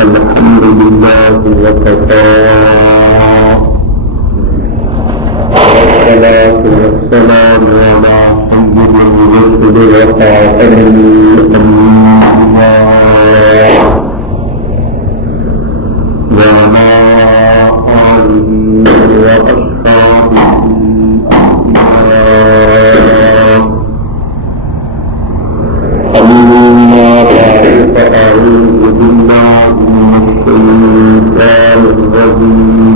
الحمد لله وكفى والصلاة والسلام على سيد الرسل وخاتم الأنبياء وعلى آله وأصحابه أما بعد فأعوذ بالله من الشيطان الرجيم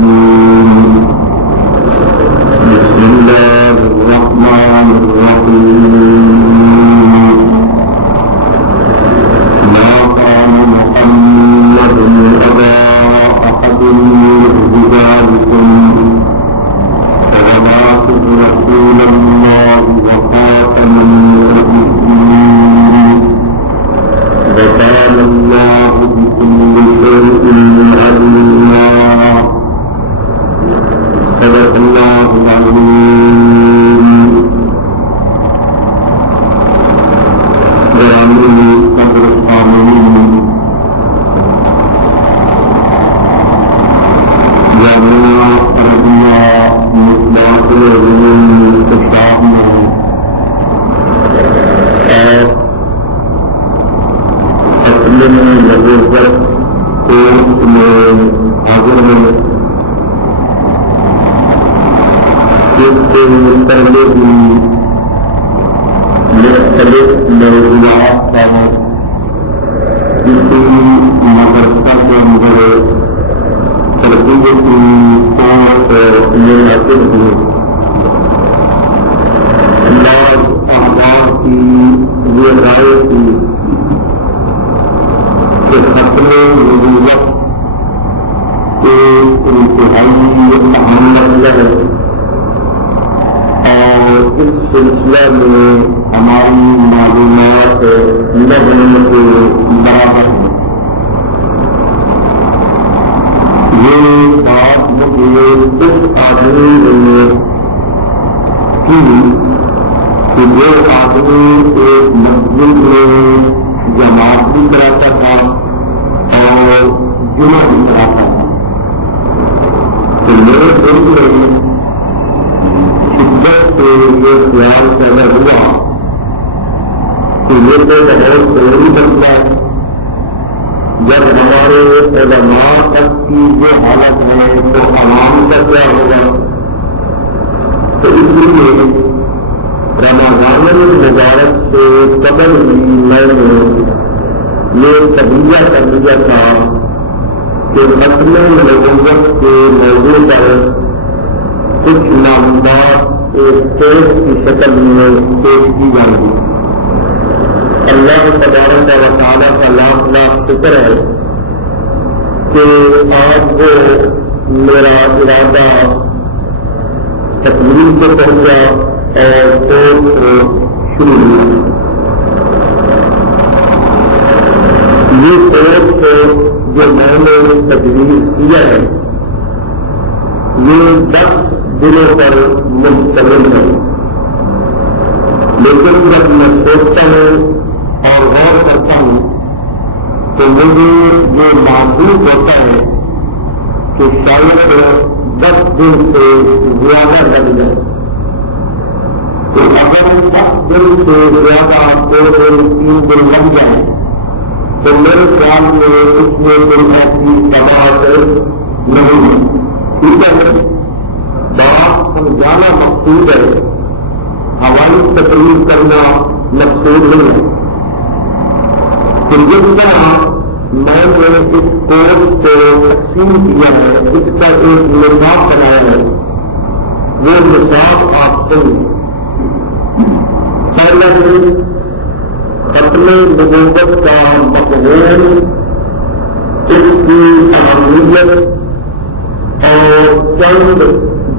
بسم الله الرحمن الرحيم ما كان محمد أبا أحد من رجالكم ولكن رسول الله وخاتم النبيين وكان الله بكل شيء عليما صدق الله العظيم. گرامی قدر سامعین، جامعہ عربیہ مصباح العلوم انتشار میں اور اپنے نبوت کورس میں حاضر ہیں. اس سے پہلے بھی مختلف موضوعات کا اسی مدرسہ کے اندر تربیت کی سوچ منعقد ہوئی اور احباب کی یہ رائے تھی کہ ختم نبوت ایک انتہائی اہم مسئلہ ہے اور اس سلسلہ میں ہماری معلومات نہ ہونے کے برابر ہے. یہ بات مجھے اس آدمی نے کی کہ جو آدمی ایک مسجد میں جماعت بھی کراتا تھا اور جمعہ بھی کراتا تھا، تو میرے دل میں شدت سے یہ خیال پیدا ہوا کہ یہ تو بہت ضروری بنتا ہے جب ہمارے علماء تک کی جو حالت ہے تو عوام کا کیا ہوگا. تو اس لیے رمضان المبارک سے قبل ہی میں نے یہ تبلیغ کر دیا تھا کہ ختم نبوت کے موضوع پر کچھ معلومات ایک ٹیسٹ کی شکل میں پیش کی جائیں گی. اللہ تبارک و تعالیٰ کا لاکھ لاکھ شکر ہے کہ آج وہ میرا ارادہ تقریر سے پہنچا اور کورس شروع ہوا. یہ کورس جو میں نے تجویز کیا ہے یہ 10 دنوں پر مشتمل ہے، لیکن جب میں سوچتا ہوں اور غور کرتا ہوں تو مجھے یہ محسوس ہوتا ہے کہ شاید 10 دن سے زیادہ لگ جائے. تو اگر 10 دن سے زیادہ 2 دن 3 دن لگ جائے تو میرے خیال میں اس میں کوئی ایسی بات نہیں ہے. ٹھیک ہے، بات سمجھانا مقصود ہے، ہوائی تقریر کرنا مقصود نہیں ہے. تو جس طرح میں نے اس کورس کو تقسیم کیا ہے، اس کا ایک نصاب بنایا ہے، وہ نصاب آپ سنیں. پہلا دن ختم نبوت کا مفہوم، اس کی اہمیت اور چند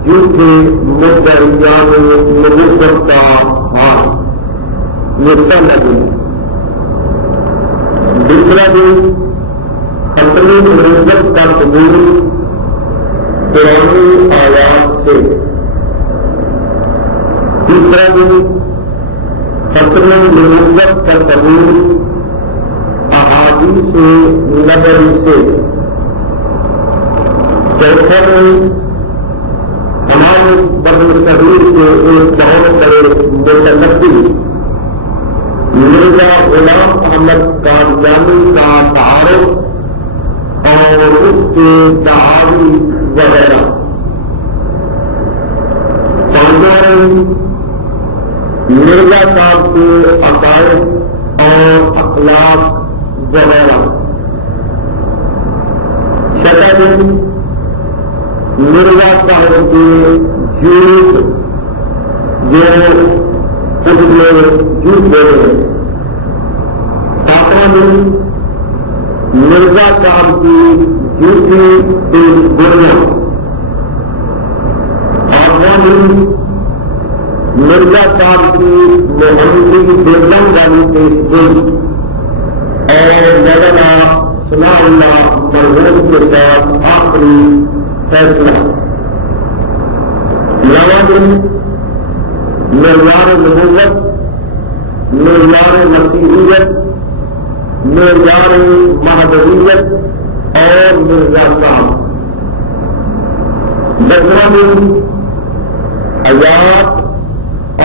جھوٹے مدعیان نبوت کا حال، یہ پہلا دن. دوسرا دن ختم نبوت کا قبول قرآنی آیات سے. تیسرا دن ختم نبوت کا قبول نظر سے کوثر ہمارے بنی صغیر کے ایک بہت بڑے متنبی مرزا غلام احمد قادیانی کا تعارف اور اس کے دعاوی وغیرہ، مرزا صاحب کے عقائد اور اخلاق وغیرہ، شکل مرزا صاحب کے جھوٹ جو اس میں جھوٹ بولے ہیں، ساتواں دن مرزا صاحب کی جھوٹی پیش گوئیاں، آٹھواں دن مرزا صاحب کی محمدی بیگم والی پیش گوئی اور مولانا ثناء اللہ مرحوم کے ساتھ آخری فیصلہ، نواں دن معیار نبوت، معیار مسیحیت، معیار مہدویت اور مرزا صاحب، دسواں دن آیات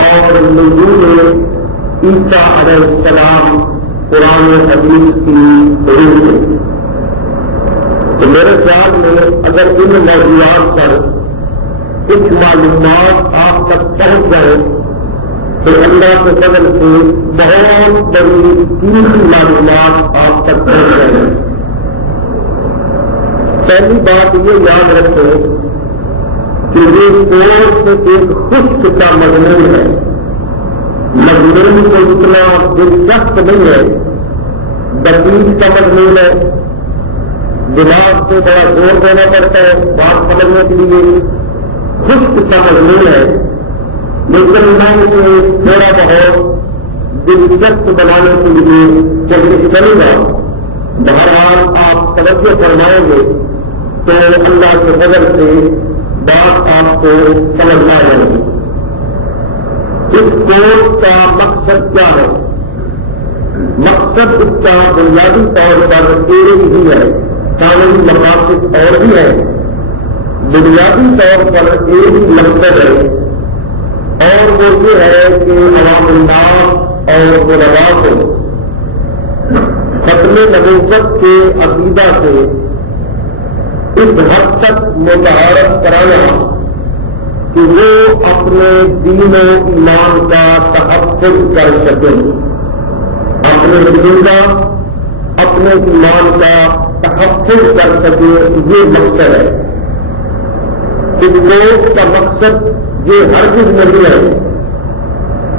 اور نزول عیسیٰ علیہ السلام قرآن حدیث کی روح سے۔ تو میرے خیال میں اگر ان موضوعات پر کچھ معلومات آپ تک پہنچ جائے تو اللہ کے فضل سے بہت بڑی تیسری معلومات آپ تک پہنچ جائیں۔ پہلی بات یہ یاد رکھیں کہ یہ کورس ایک خشک کا مضمون ہے، مضمون کو اتنا دلچسپ نہیں ہے، دقیق کا مضمون ہے، دماغ کو بڑا زور دینا پڑتا ہے بات سمجھنے کے لیے، خشک کا مضمون ہے، لیکن میں اسے تھوڑا بہت دلچسپ بنانے کے لیے کوشش کروں گا۔ بہرحال آپ توجہ فرمائیں گے تو اللہ کے فضل سے بات آپ کو سمجھ آ جائے گی۔ اس کورس کا مقصد کیا ہے؟ مقصد اس کا بنیادی طور پر ایک ہی ہے، قانونی مقاصد اور بھی ہے، بنیادی طور پر ایک مقصد ہے اور وہ یہ ہے کہ عوام الناس اور علماء کو ختم نبوت کے عقیدہ سے اس حد تک متعارف کرانا کہ وہ اپنے دین و ایمان کا تحفظ کر سکیں، اپنے دین کا اپنے ایمان کا تحفظ کر سکیں، یہ مقصد ہے۔ اس کورس کا مقصد یہ ہرگز نہیں ہے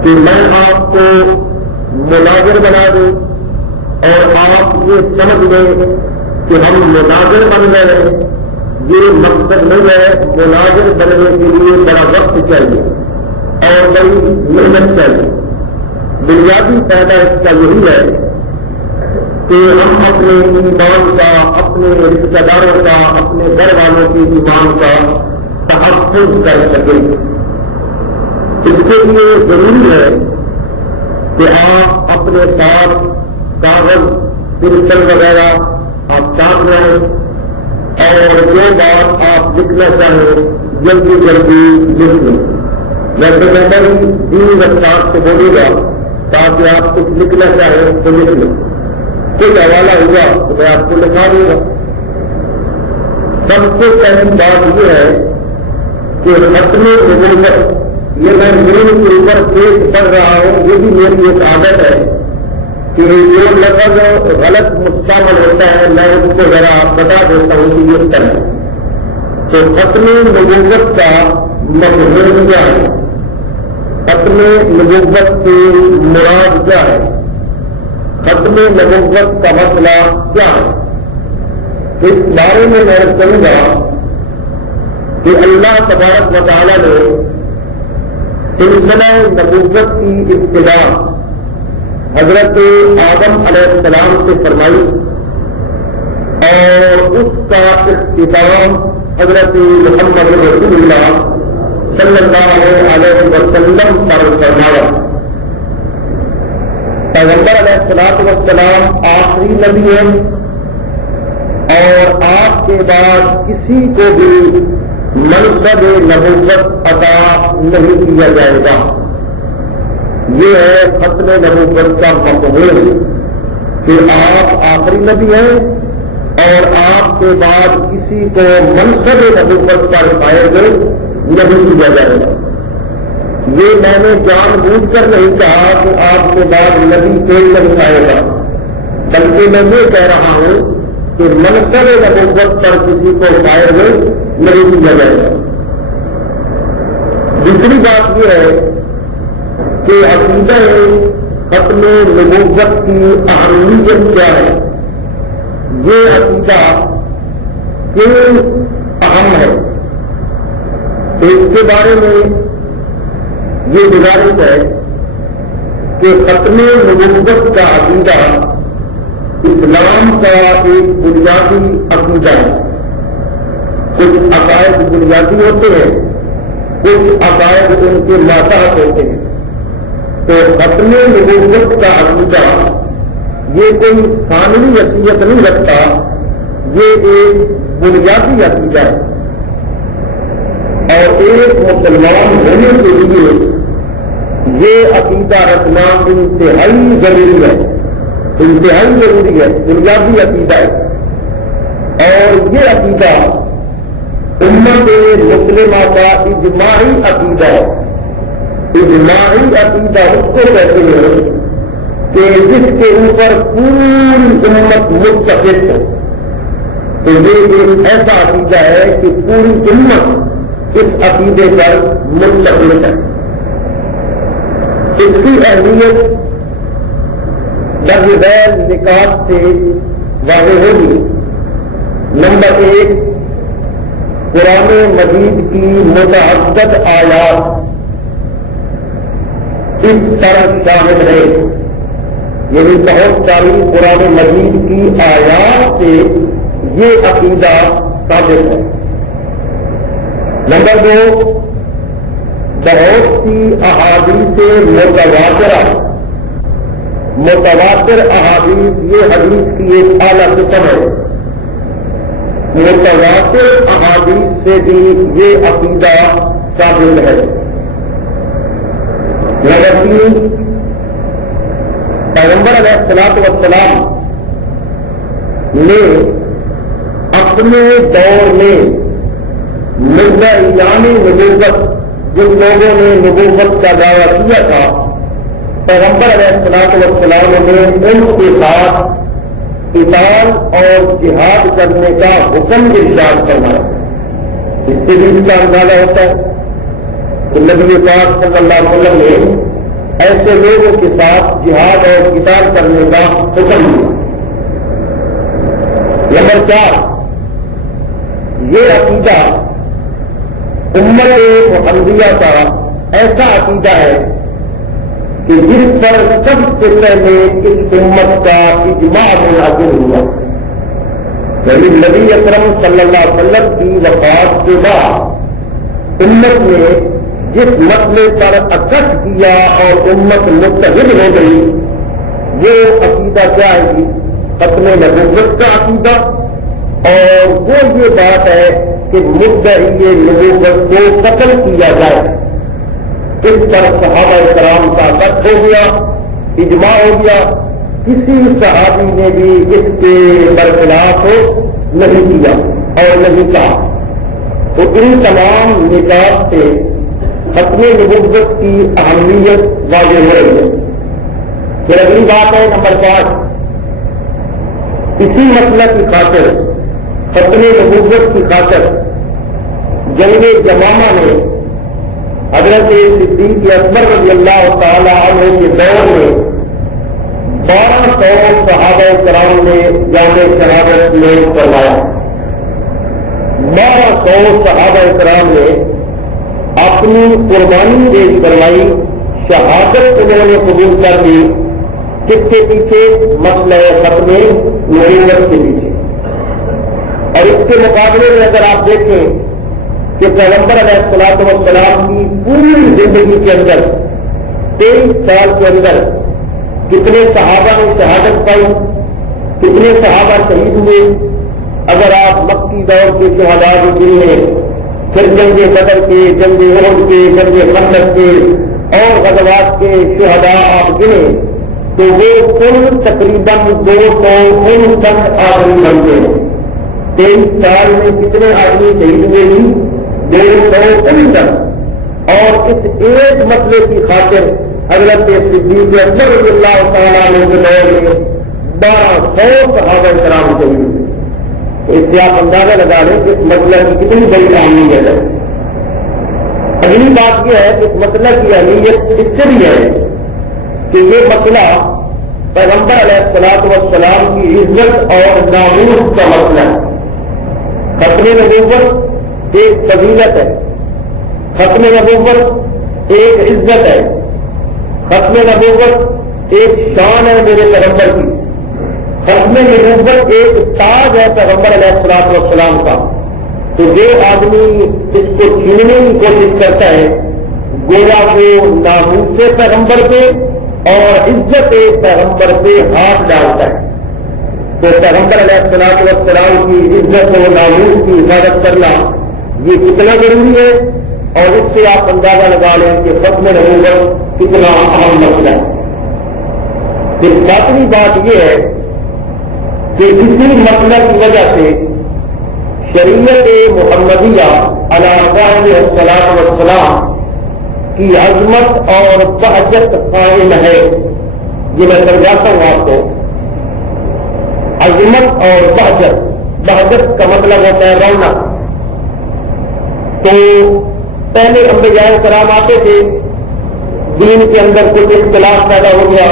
کہ میں آپ کو مناظر بنا دوں اور آپ یہ سمجھ لیں کہ ہم مناظر بن گئے، یہ مقصد نہیں ہے۔ مناظر بننے کے لیے بڑا وقت چاہیے اور بڑی محنت چاہیے۔ بنیادی فائدہ اس کا یہی ہے کہ ہم اپنے ایمان کا، اپنے رشتہ داروں کا، اپنے گھر والوں کے ایمان کا تحفظ کر سکیں۔ اس کے لیے ضروری ہے کہ آپ اپنے ساتھ کاغذ، پنسل وغیرہ آپ ساتھ رہیں اور جو بات آپ لکھنا چاہیں جلدی جلدی لکھ لیں۔ ویسے میں بڑی دین رفتار سے بولوں گا تاکہ آپ کچھ لکھنا چاہیں تو لکھ لیں، کچھ حوالہ ہوا تو میں آپ کو لکھا دوں گا۔ سب سے پہلی بات یہ ہے کہ ختم نبوت، یہ میں میل کے اوپر پیش کر رہا ہوں، یہ بھی میری ایک عادت ہے کہ جو لفظ غلط مستعمل ہوتا ہے میں اس کو ذرا بتا دیتا ہوں کہ یہ طرح۔ تو ختم نبوت کا مفہوم کیا ہے؟ ختم نبوت کی مراد کیا ہے؟ ختم نبوت کا مسئلہ کیا ہے؟ اس بارے میں کہوں گا کہ اللہ تبارک و تعالیٰ نے سلسلہ نبوت کی ابتدا حضرت آدم علیہ السلام سے فرمائی اور اس کا اختتام حضرت محمد رسول اللہ صلی اللہ علیہ وسلم پر فرمایا۔ پیغمبر علیہ السلام آخری نبی ہے اور آپ کے بعد کسی کو بھی منصب نبوت عطا نہیں کیا جائے گا. یہ ہے ختم نبوت کا مفہوم کہ آپ آخری نبی ہیں اور آپ کے بعد کسی کو منصب نبوت پر فائز نہیں کیا جائے گا. یہ میں نے جان بوجھ کر نہیں کہا کہ آپ کے بعد نبی کوئی نہیں آئے گا، بلکہ میں یہ کہہ رہا ہوں کہ منصب نبوت پر کسی کو فائز نہیں کیا جائے گا. دوسری بات یہ ہے کہ عقیدہ ختم نبوت کی اہمیت کیا ہے. یہ عقیدہ کیوں اہم ہے، اس کے بارے میں یہ گزارش ہے کہ ختم نبوت کا عقیدہ اسلام کا ایک بنیادی عقیدہ ہے. کچھ عقائد بنیادی ہوتے ہیں، کچھ عقائد ان کے ماتحت ہوتے ہیں. تو ختم نبوت کا عقیدہ یہ کوئی ثانوی حیثیت نہیں رکھتا، یہ ایک بنیادی عقیدہ ہے. اور ایک مسلمان ہونے کے لیے یہ عقیدہ رکھنا انتہائی ضروری ہے، انتہائی ضروری ہے، بنیادی عقیدہ ہے. اور یہ عقیدہ امت مسلمہ کا اجماعی عقیدہ ہے. اجماعی عقیدہ اس کو کہتے ہیں کہ جس کے اوپر پوری امت متفق ہے. تو یہ ایک ایسا عقیدہ ہے کہ پوری امت اس عقیدے پر متفق ہے. اس کی اہمیت درج ذیل نکات سے واضح ہوگی. نمبر 1، قرآن مجید کی متعدد آیات اس طرح شامل ہے، یعنی بہت ساری قرآن مجید کی آیات سے یہ عقیدہ ثابت ہے. نمبر 2، بہت سی احادیث متواتر احادیث، یہ حدیث کی ایک اعلیٰ قسم ہے. متواتر احادیث سے بھی یہ عقیدہ ثابت ہے. نمبر 3، پیغمبر علیہ الصلوۃ والسلام نے اپنے دور میں مدعیان نبوت، جن لوگوں نے نبوت کا دعویٰ کیا تھا، پیغمبر علیہ الصلوۃ والسلام نے ان کے ساتھ قتال اور جہاد کرنے کا حکم ارشاد فرمایا. اس سے بھی اس کا اندازہ ہوتا ہے کہ نبی پاک صلی اللہ علیہ وسلم نے ایسے لوگوں کے ساتھ جہاد اور قتال کرنے کا حکم دیا. نمبر 4، یہ عقیدہ امت محمدیہ کا ایسا عقیدہ ہے کہ جس پر سب سے پہلے اس امت کا اجماع منعقد ہوا. یعنی نبی اکرم صلی اللہ علیہ وسلم کی وفات کے بعد امت نے جس مسئلے پر اکٹھ کیا اور امت متحد ہو گئی، وہ عقیدہ کیا ہے؟ ختم نبوت کا عقیدہ. اور وہ یہ بات ہے کہ مدعی نبوت کو قتل کیا جائے. اس پر صحابہ کرام کا اکٹھ ہو گیا، اجماع ہو گیا. کسی صحابی نے بھی اس کے برخلاف نہیں کیا اور نہیں کہا. تو ان تمام نکات سے ختم نبوت کی اہمیت واضح ہو رہی ہے. پھر اگلی بات ہے نمبر 5، اسی مسئلہ کی خاطر، ختم نبوت کی خاطر جنگ یمامہ میں حضرت صدیق اکبر رضی اللہ تعالی عنہ کے دور میں 1200 صحابہ کرام نے جام شہادت میں کروایا. 1200 صحابہ کرام نے اپنی قربانی پیش کروائی، شہادت انہوں نے قبول کر دی. کس کے پیچھے؟ مسئلہ ختم نبوت کے پیچھے. اور اس کے مقابلے میں اگر آپ دیکھیں کہ پیغمبر علیہ الصلوۃ والسلام کی پوری زندگی کے اندر 23 سال کے اندر کتنے صحابہ نے شہادت پائی، کتنے صحابہ شہید ہوئے، اگر آپ مکی دور کے شہداء کی گن لیں، پھر جنگ بدر کے، جنگ احد کے، جنگ خندق کے اور غزوات کے شہداء آپ گنیں تو وہ کل تقریباً 259 آدمی بنتے ہیں۔ 23 سال میں کتنے آدمی شہید ہوئے ہی؟ 259۔ اور اس ایک مسئلے کی خاطر حضرت صدیق اکبر رضی اللہ تعالیٰ عنہ کے دور میں 1200 صحابہ کرام شہید ہوئے۔ اس سے آپ اندازہ لگا لیں کہ اس مسئلہ کی کتنی بڑی اہمیت ہے۔ اگلی بات یہ ہے کہ اس مسئلہ کی اہمیت اس سے بھی ہے کہ یہ مسئلہ پیغمبر علیہ الصلوۃ والسلام کی عزت اور ناموس کا مسئلہ ہے۔ ختم نبوت ایک فضیلت ہے، ختم نبوت ایک عزت ہے، ختم نبوت ایک شان ہے میرے پیغمبر کی، ختم نبوت ایک تاج ہے پیغمبر علیہ الصلوۃ والسلام کا۔ تو جو آدمی اس کو چھیننے کی کوشش کرتا ہے گویا وہ ناموس پیغمبر پہ اور عزت پیغمبر پہ ہاتھ ڈالتا ہے۔ تو پیغمبر علیہ الصلوۃ والسلام کی عزت و ناموس کی حفاظت کرنا یہ کتنا ضروری ہے، اور اس سے آپ اندازہ لگا لیں کہ ختم نبوت کتنا اہم مسئلہ ہے۔ پھر ساتویں بات یہ ہے کہ اسی مسئلہ کی وجہ سے شریعت محمدیہ علیہ الصلوۃ والسلام کی عظمت اور بہجت قائم ہے۔ یہ میں سمجھاتا ہوں آپ کو، عظمت اور بہجت۔ بہجت کا مطلب ہوتا ہے رونق۔ تو پہلے انبیاء کرام آتے تھے، دین کے اندر کچھ اختلاف پیدا ہو گیا،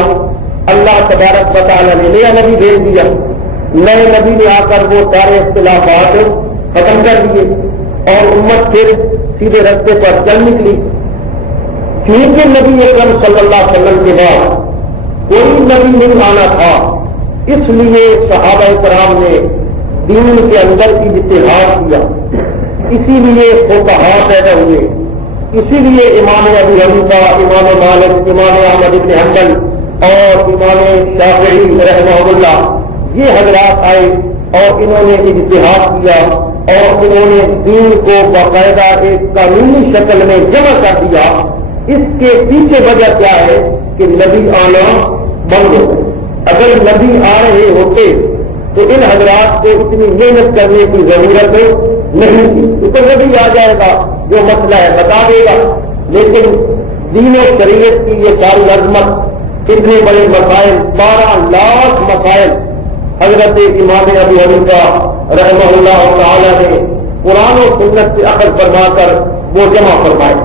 اللہ تبارک و تعالیٰ نے نیا نبی بھیج دیا، نئے نبی نے آ کر وہ سارے اختلافات ختم کر دیے اور امت پھر سیدھے رستے پر چل نکلی۔ کیونکہ نبی اکرم صلی اللہ علیہ وسلم کے بعد کوئی نبی نہیں آنا تھا، اس لیے صحابہ کرام نے دین کے اندر اجتہاد کیا، اسی لیے فقہاء پیدا ہوئے، اسی لیے امام ابو حنیفہ، امام مالک، امام احمد بن حنبل اور امام شافعی رحمہ اللہ یہ حضرات آئے اور انہوں نے اجتہاد کیا اور انہوں نے دین کو باقاعدہ ایک قانونی شکل میں جمع کر دیا۔ اس کے پیچھے وجہ کیا ہے کہ نبی آنا بند ہو گئے۔ اگر نبی آ رہے ہوتے تو ان حضرات کو اتنی محنت کرنے کی ضرورت نہیں تھی، تو نبی آ جائے گا جو مسئلہ ہے بتا دے گا، لیکن دین و شریعت کی یہ ساری عظمت، اتنے بڑے مسائل، 12 لاکھ مسائل حضرت امام ابو حنیفہ رحمہ اللہ تعالی نے قرآن و سنت سے اخذ فرما کر وہ جمع فرمائے۔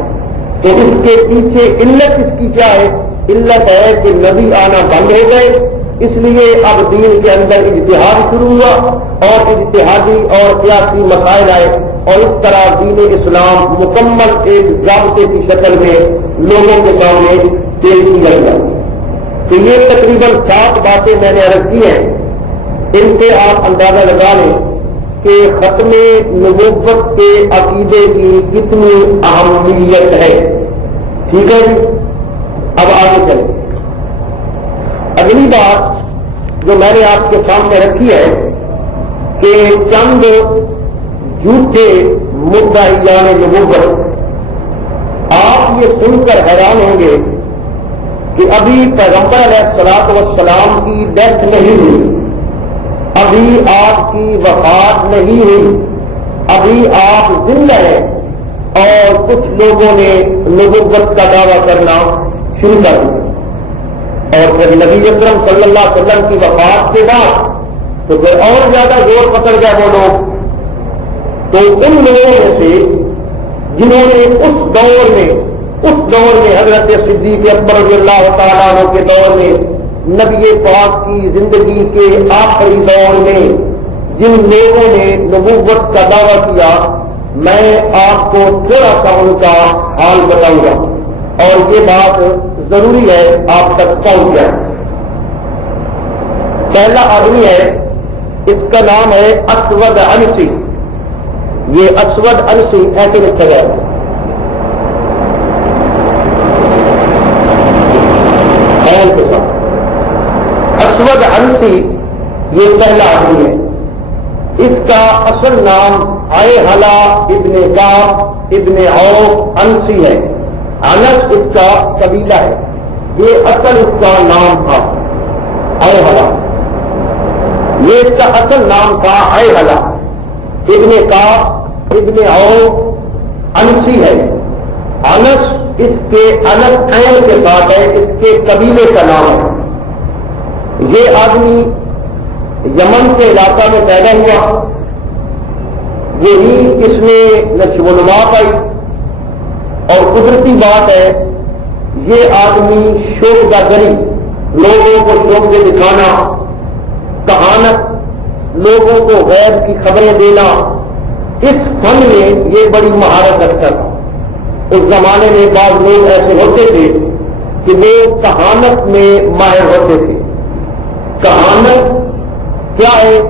تو اس کے پیچھے علت اس کی کیا ہے؟ علت ہے کہ نبی آنا بند ہو گئے، اس لیے اب دین کے اندر اجتہاد شروع ہوا اور اجتہادی اور سیاسی مسائل آئے، اور اس طرح دین اسلام مکمل ایک ضابطے کی شکل میں لوگوں کے سامنے پیش کیا گیا۔ تو یہ تقریباً 7 باتیں میں نے عرض کی ہیں، ان سے آپ اندازہ لگا لیں کہ ختم نبوت کے عقیدے کی کتنی اہمیت ہے۔ ٹھیک ہے جی، اب آگے چلیں۔ اگلی بات جو میں نے آپ کے سامنے رکھی ہے کہ چند جھوٹے مدعیان نبوت، آپ یہ سن کر حیران ہوں گے کہ ابھی پیغمبر علیہ الصلوۃ والسلام کی ڈیتھ نہیں ہوئی، ابھی آپ کی وفات نہیں ہوئی، ابھی آپ زندہ ہیں، اور کچھ لوگوں نے نبوت کا دعویٰ کرنا شروع کر دیا۔ اور پھر نبی اکرم صلی اللہ علیہ وسلم کی وفات کے بعد تو پھر اور زیادہ زور پکڑ گیا وہ لوگ۔ تو ان لوگوں میں سے جنہوں نے اس دور میں حضرت صدیق اکبر رضی اللہ تعالیٰ عنہ کے دور میں، نبی پاک کی زندگی کے آخری دور میں جن لوگوں نے نبوت کا دعویٰ کیا، میں آپ کو تھوڑا سا ان کا حال بتاؤں گا، اور یہ بات ضروری ہے آپ تک پہنچ جائے۔ پہلا آدمی ہے، اس کا نام ہے اسود انسی۔ یہ اسود انسی ایسے لکھا جائے گا، اسود انسی، یہ پہلا آدمی ہے۔ اس کا اصل نام عیہلہ ابن کعب ابن عوف انسی ہے. انس اس کا قبیلہ ہے. یہ اصل اس کا نام تھا عیہلہ. یہ اس کا اصل نام تھا عیہلہ ابن کعب ابن عوف انسی ہے. انس اس کے انس عین کے ساتھ ہے, اس کے قبیلے کا نام ہے. یہ آدمی یمن کے علاقہ میں پیدا ہوا. یہی اس میں نشو و نما پائی. اور قدرتی بات ہے یہ آدمی شوبدہ گری, لوگوں کو شوبدے دکھانا, کہانت, لوگوں کو غیب کی خبریں دینا, اس فن میں یہ بڑی مہارت رکھتا تھا. اس زمانے میں بعض لوگ ایسے ہوتے تھے کہ وہ کہانت میں ماہر ہوتے تھے. کہانت کیا ہے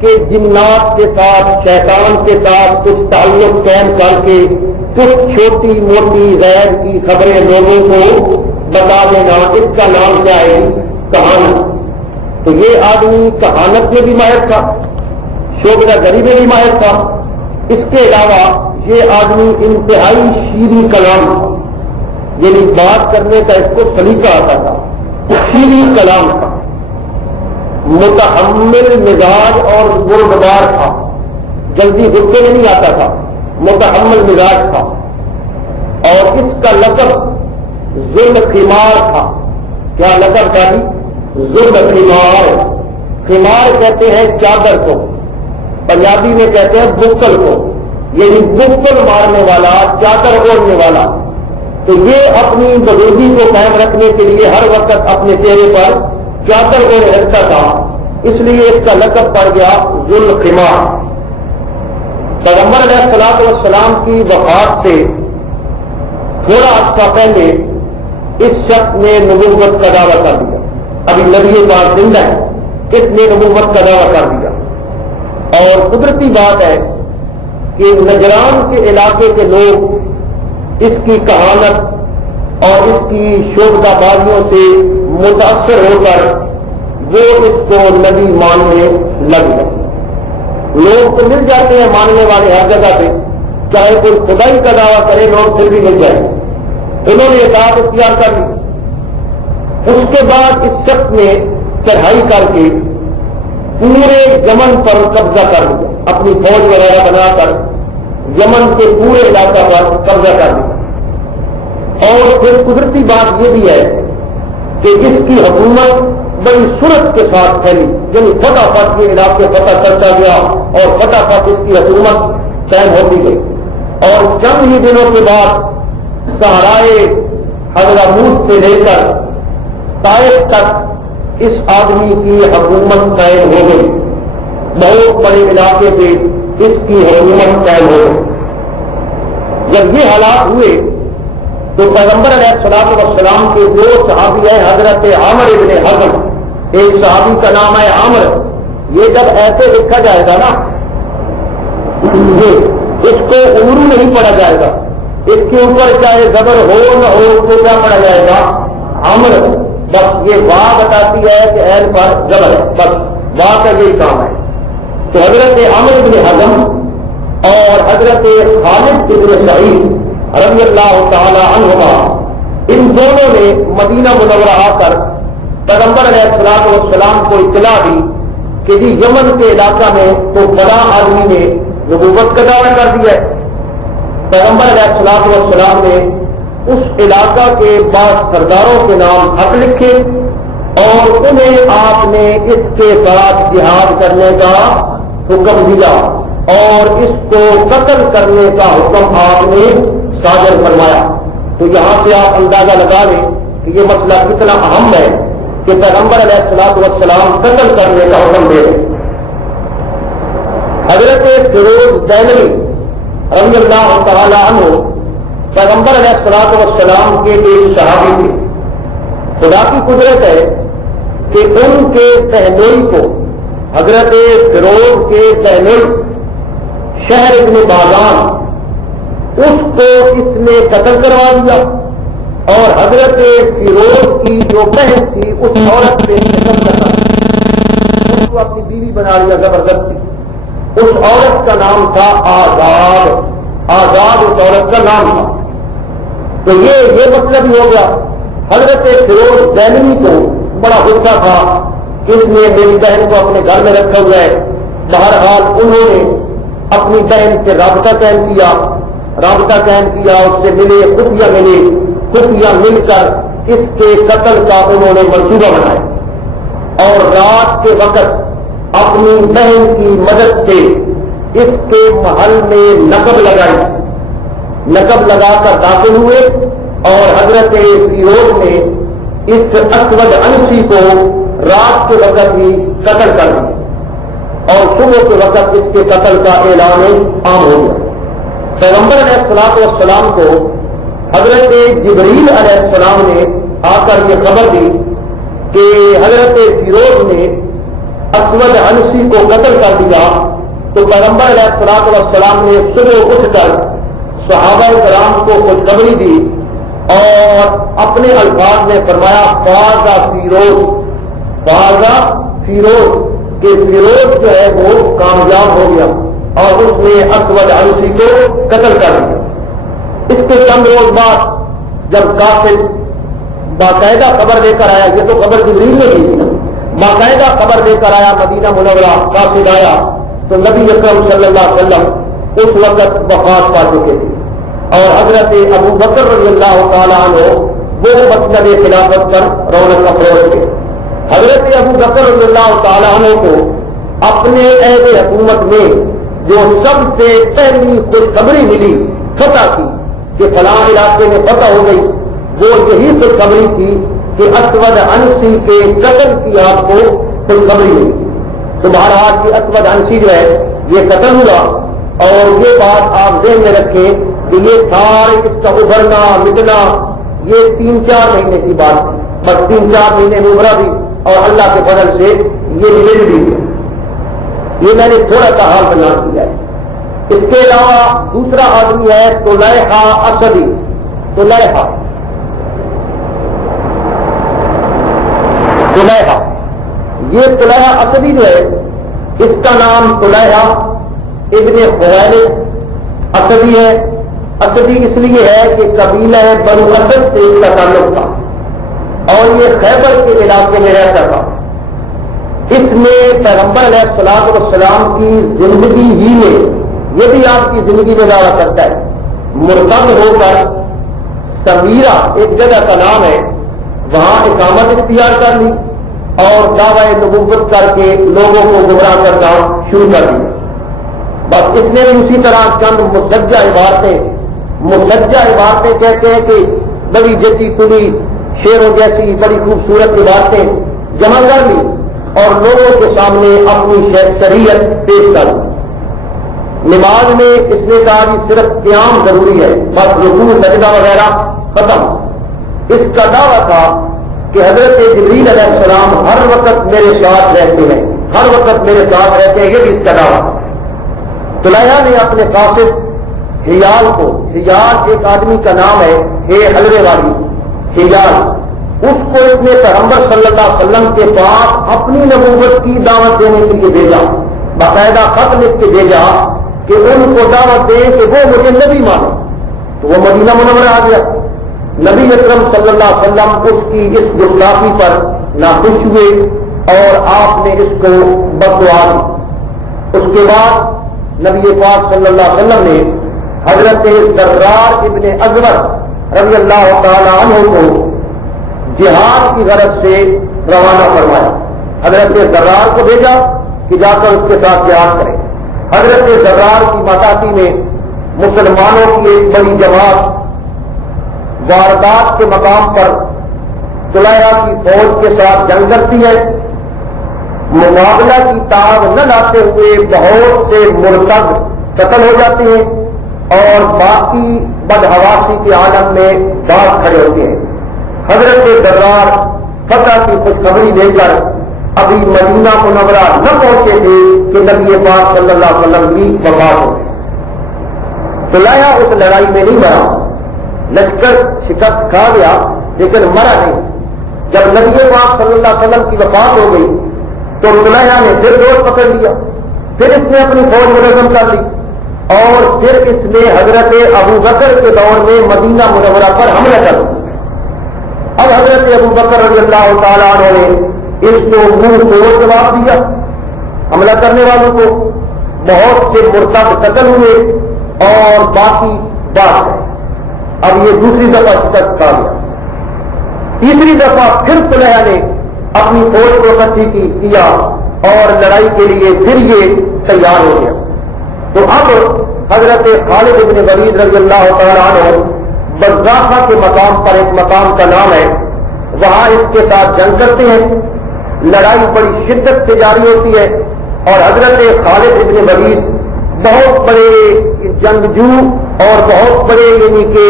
کہ جنات کے ساتھ, شیطان کے ساتھ کچھ تعلق قائم کر کے کچھ چھوٹی موٹی غیب کی خبریں لوگوں کو بتا دینا, اس کا نام کیا ہے, کہانت. تو یہ آدمی کہانت میں بھی ماہر تھا, شوبدہ گری میں بھی ماہر تھا. اس کے علاوہ یہ آدمی انتہائی شیریں کلام تھا, یعنی بات کرنے کا اس کو سلیقہ آتا تھا, شیریں کلام تھا. متحمل مزاج اور بردبار تھا, جلدی غصے میں نہیں آتا تھا, متحمل مزاج تھا. اور اس کا لقب ذوالخمار تھا. کیا لقب تھا جی؟ ذوالخمار. خمار کہتے ہیں چادر کو, پنجابی میں کہتے ہیں بکل کو, یعنی بکل مارنے والا, چادر اوڑھنے والا. تو یہ اپنی بزرگی کو قائم رکھنے کے لیے ہر وقت اپنے چہرے پر چادر اوڑھے رکھتا تھا, اس لیے اس کا لقب پڑ گیا ذوالخمار. پیغمبر علیہ الصلوۃ والسلام کی وفات سے تھوڑا عرصہ پہلے اس شخص نے نبوت کا دعویٰ کر دیا. ابھی نبی پاک زندہ ہے, اس نے نبوت کا دعویٰ کر دیا. اور قدرتی بات ہے کہ نجران کے علاقے کے لوگ اس کی کہانت اور اس کی شوبدہ بازیوں سے متاثر ہو کر وہ اس کو نبی ماننے لگ گئے. لوگ تو مل جاتے ہیں ماننے والے ہر جگہ پہ, چاہے کوئی خدائی کا دعویٰ کرے لوگ پھر بھی مل جائیں. انہوں نے اطاعت اختیار کر لی. اس کے بعد اس شخص نے چڑھائی کر کے پورے یمن پر قبضہ کر لیا, اپنی فوج وغیرہ بنا کر یمن کے پورے علاقہ پر قبضہ کر لیا. اور پھر قدرتی بات یہ بھی ہے کہ اس کی حکومت بڑی سرعت کے ساتھ پھیلی, یعنی فٹافٹ یہ علاقے فتح کرتا گیا اور فٹافٹ اس کی حکومت قائم ہوتی گئی. اور چند ہی دنوں کے بعد صحرائے حضرموت سے لے کر طائف تک اس آدمی کی حکومت قائم ہو گئی. بہت بڑے علاقے پہ اس کی حکومت قائم ہو گئی. جب یہ حالات ہوئے تو پیغمبر علیہ الصلوۃ والسلام کے دو صحابی ہیں, حضرت عامر ابن حزم, ایک صحابی کا نام ہے عامر. یہ جب ایسے لکھا جائے گا نا, اس کو عمرو نہیں پڑھا جائے گا, اس کے اوپر چاہے زبر ہو نہ ہو اس کو کیا پڑھا جائے گا, عامر. بس یہ واہ بتاتی ہے کہ عین پر زبر ہے, بس واہ کا یہی کام ہے. تو حضرت عامر ابن حزم اور حضرت خالد ابن سعید رضی اللہ تعالی عنہما, ان دونوں نے مدینہ منورہ آ کر پیغمبر علیہ الصلوۃ والسلام کو اطلاع دی کہ جی یمن کے علاقہ میں تو بڑا آدمی نے نبوت کا دعویٰ کر دیا ہے. پیغمبر علیہ الصلوۃ والسلام نے اس علاقہ کے بعض سرداروں کے نام خط لکھے اور انہیں آپ نے اس کے ساتھ جہاد کرنے کا حکم دیا اور اس کو قتل کرنے کا حکم آپ نے صادر فرمایا. تو یہاں سے آپ اندازہ لگا لیں کہ یہ مسئلہ کتنا اہم ہے کہ پیغمبر علیہ الصلوۃ والسلام قتل کرنے کا حکم دے رہے. حضرت فیروز دہلوی رضی اللہ تعالی عنہ پیغمبر علیہ الصلوۃ والسلام کے ایک صحابی تھے. خدا کی قدرت ہے کہ ان کے بہنوئی کو, حضرت فیروز کے بہنوئی شہر ابن بازان, اس کو اس نے قتل کروا دیا اور حضرت فیروز کی جو بہن تھی اس عورت سے قتل کرنا, اس کو اپنی بیوی بنا لیا زبردستی. اس عورت کا نام تھا آزاد. آزاد اس عورت کا نام تھا. تو یہ مطلب ہی ہو گیا. حضرت فیروز دہلوی کو بڑا غصہ تھا کہ اس نے میری بہن کو اپنے گھر میں رکھا ہوا ہے. بہرحال انہوں نے اپنی بہن سے رابطہ قائم کیا, اس سے ملے, خفیہ مل کر اس کے قتل کا انہوں نے منصوبہ بنایا, اور رات کے وقت اپنی بہن کی مدد سے اس کے محل میں نقب لگا کر داخل ہوئے, اور حضرت فیروز نے اس اسود انسی کو رات کے وقت ہی قتل کر دیا, اور صبح کے وقت اس کے قتل کا اعلان عام ہو گیا. پیغمبر علیہ الصلوۃ والسلام کو حضرت جبریل علیہ السلام نے آ کر یہ خبر دی کہ حضرت فیروز نے اسود انسی کو قتل کر دیا. تو پیغمبر علیہ الصلوۃ والسلام نے صبح اٹھ کر صحابہ کرام کو خوشخبری دی, اور اپنے الفاظ میں فرمایا فاز فیروز کہ فیروز جو ہے وہ کامیاب ہو گیا, اور اس نے اسود انسی کو قتل کر دیا. اس کے چند روز بعد جب قاتل باقاعدہ خبر لے کر آیا, یہ تو خبر جبریل نے دی تھی نا, باقاعدہ خبر لے کر آیا مدینہ منورہ, قاتل آیا تو نبی اکرم صلی اللہ علیہ وسلم اس وقت وفات پا چکے تھے, اور حضرت ابو بکر رضی اللہ تعالیٰ عنہ وہ مسند خلافت پر رونق افروز تھے. حضرت ابو بکر رضی اللہ تعالیٰ عنہ کو اپنے عہد حکومت میں جو سب سے پہلی خوشخبری ملی فتح کی کہ فلاں علاقے میں فتح ہو گئی, وہ یہی خوشخبری تھی کہ اسود انسی کے قتل کی آپ کو خوشخبری ملی. تو بہرحال یہ اسود انسی جو ہے یہ قتل ہوا, اور یہ بات آپ ذہن میں رکھیں کہ یہ سارے اس کا ابھرنا مٹنا یہ 3-4 مہینے کی بات ہے, بس 3-4 مہینے میں ابھرا بھی, اور اللہ کے فضل سے یہ مل بھی گیا. یہ میں نے تھوڑا سا حال بیان کیا ہے. اس کے علاوہ دوسرا آدمی ہے طلیحہ اسدی. طلیحہ یہ طلیحہ اسدی جو ہے اس کا نام طلیحہ ابن خویلد اسدی ہے. اسدی اس لیے ہے کہ قبیلہ بنو اسد سے اس کا تعلق تھا, اور یہ خیبر کے علاقے میں رہتا تھا. اس میں پیغمبر علیہ الصلوۃ والسلام کی زندگی ہی میں, یہ بھی آپ کی زندگی میں دعویٰ کرتا ہے, مرتد ہو کر سمیرہ ایک جگہ کا نام ہے وہاں اقامت اختیار کر لی, اور دعوی نبوت کر کے لوگوں کو گمراہ کرنا شروع کر دیا. بس اس نے بھی اسی طرح چند مسجع عبارتیں کہتے ہیں کہ بڑی جتی تلی شیروں جیسی بڑی خوبصورت عبارتیں جمع کر لی, اور لوگوں کے سامنے اپنی شریعت پیش کر دی. نماز میں اس نے کہا کہ صرف قیام ضروری ہے, بس رکوع سجدہ وغیرہ ختم. اس کا دعویٰ تھا کہ حضرت جبریل علیہ السلام ہر وقت میرے ساتھ رہتے ہیں, یہ بھی اس کا دعویٰ تھا. طلیحہ نے اپنے قاصد حیال کو, حیال ایک آدمی کا نام ہے حلوے والی حیال, اس کو اس نے پیغمبر صلی اللہ علیہ وسلم کے پاس اپنی نبوت کی دعوت دینے کے لیے بھیجا, باقاعدہ خط لکھ کے بھیجا کہ ان کو دعوت دیں کہ وہ مجھے نبی مانو. تو وہ مدینہ منورہ آ گیا. نبی اکرم صلی اللہ علیہ وسلم اس کی اس گستاخی پر ناخوش ہوئے, اور آپ نے اس کو بد دعا دی. اس کے بعد نبی پاک صلی اللہ علیہ وسلم نے حضرت ضرار ابن ازور رضی اللہ تعالی عنہ کو جہاد کی غرض سے روانہ فرمایا. حضرت ضرار کو بھیجا کہ جا کر اس کے ساتھ جہاد کریں. حضرت ضرار کی ماتاتی میں مسلمانوں کی ایک بڑی جماعت واردات کے مقام پر طلیحہ کی فوج کے ساتھ جنگ کرتی ہے. مقابلہ کی تاب نہ لاتے ہوئے بہت سے مرتد قتل ہو جاتے ہیں, اور باقی بدحواسی کے عالم میں باز کھڑے ہوتے ہیں. حضرت ضرار فتح کی خوشخبری لے کر ابھی مدینہ منورہ نہ پہنچے تھے کہ نبی پاک صلی اللہ علیہ وسلم کی وفات ہو گئی. طلیحہ اس لڑائی میں نہیں مرا, لشکر شکست کھا گیا لیکن مرا نہیں. جب نبی پاک صلی اللہ علیہ وسلم کی وفات ہو گئی تو طلیحہ نے پھر دوڑ پکڑ لیا, پھر اس نے اپنی فوج منظم کر لی اور پھر اس نے حضرت ابو بکر کے دور میں مدینہ منورہ پر حملہ کر دیا۔ اب حضرت ابو بکر رضی اللہ تعالیٰ عنہ نے اس کو منہ توڑ جواب دیا، حملہ کرنے والوں کو بہت سے مرتد قتل ہوئے اور باقی بات ہے۔ اب یہ دوسری دفعہ شکست کھا گیا۔ تیسری دفعہ پھر طلحہ نے اپنی فوج کو اکٹھی کیا اور لڑائی کے لیے پھر یہ تیار ہو گیا۔ تو اب حضرت خالد بن ولید رضی اللہ تعالیٰ عنہ بزاخہ کے مقام پر ایک مقام کا نام ہے، وہاں اس کے ساتھ جنگ کرتے ہیں۔ لڑائی بڑی شدت سے جاری ہوتی ہے اور حضرت خالد بن ولید بہت بڑے جنگجو اور بہت بڑے یعنی کہ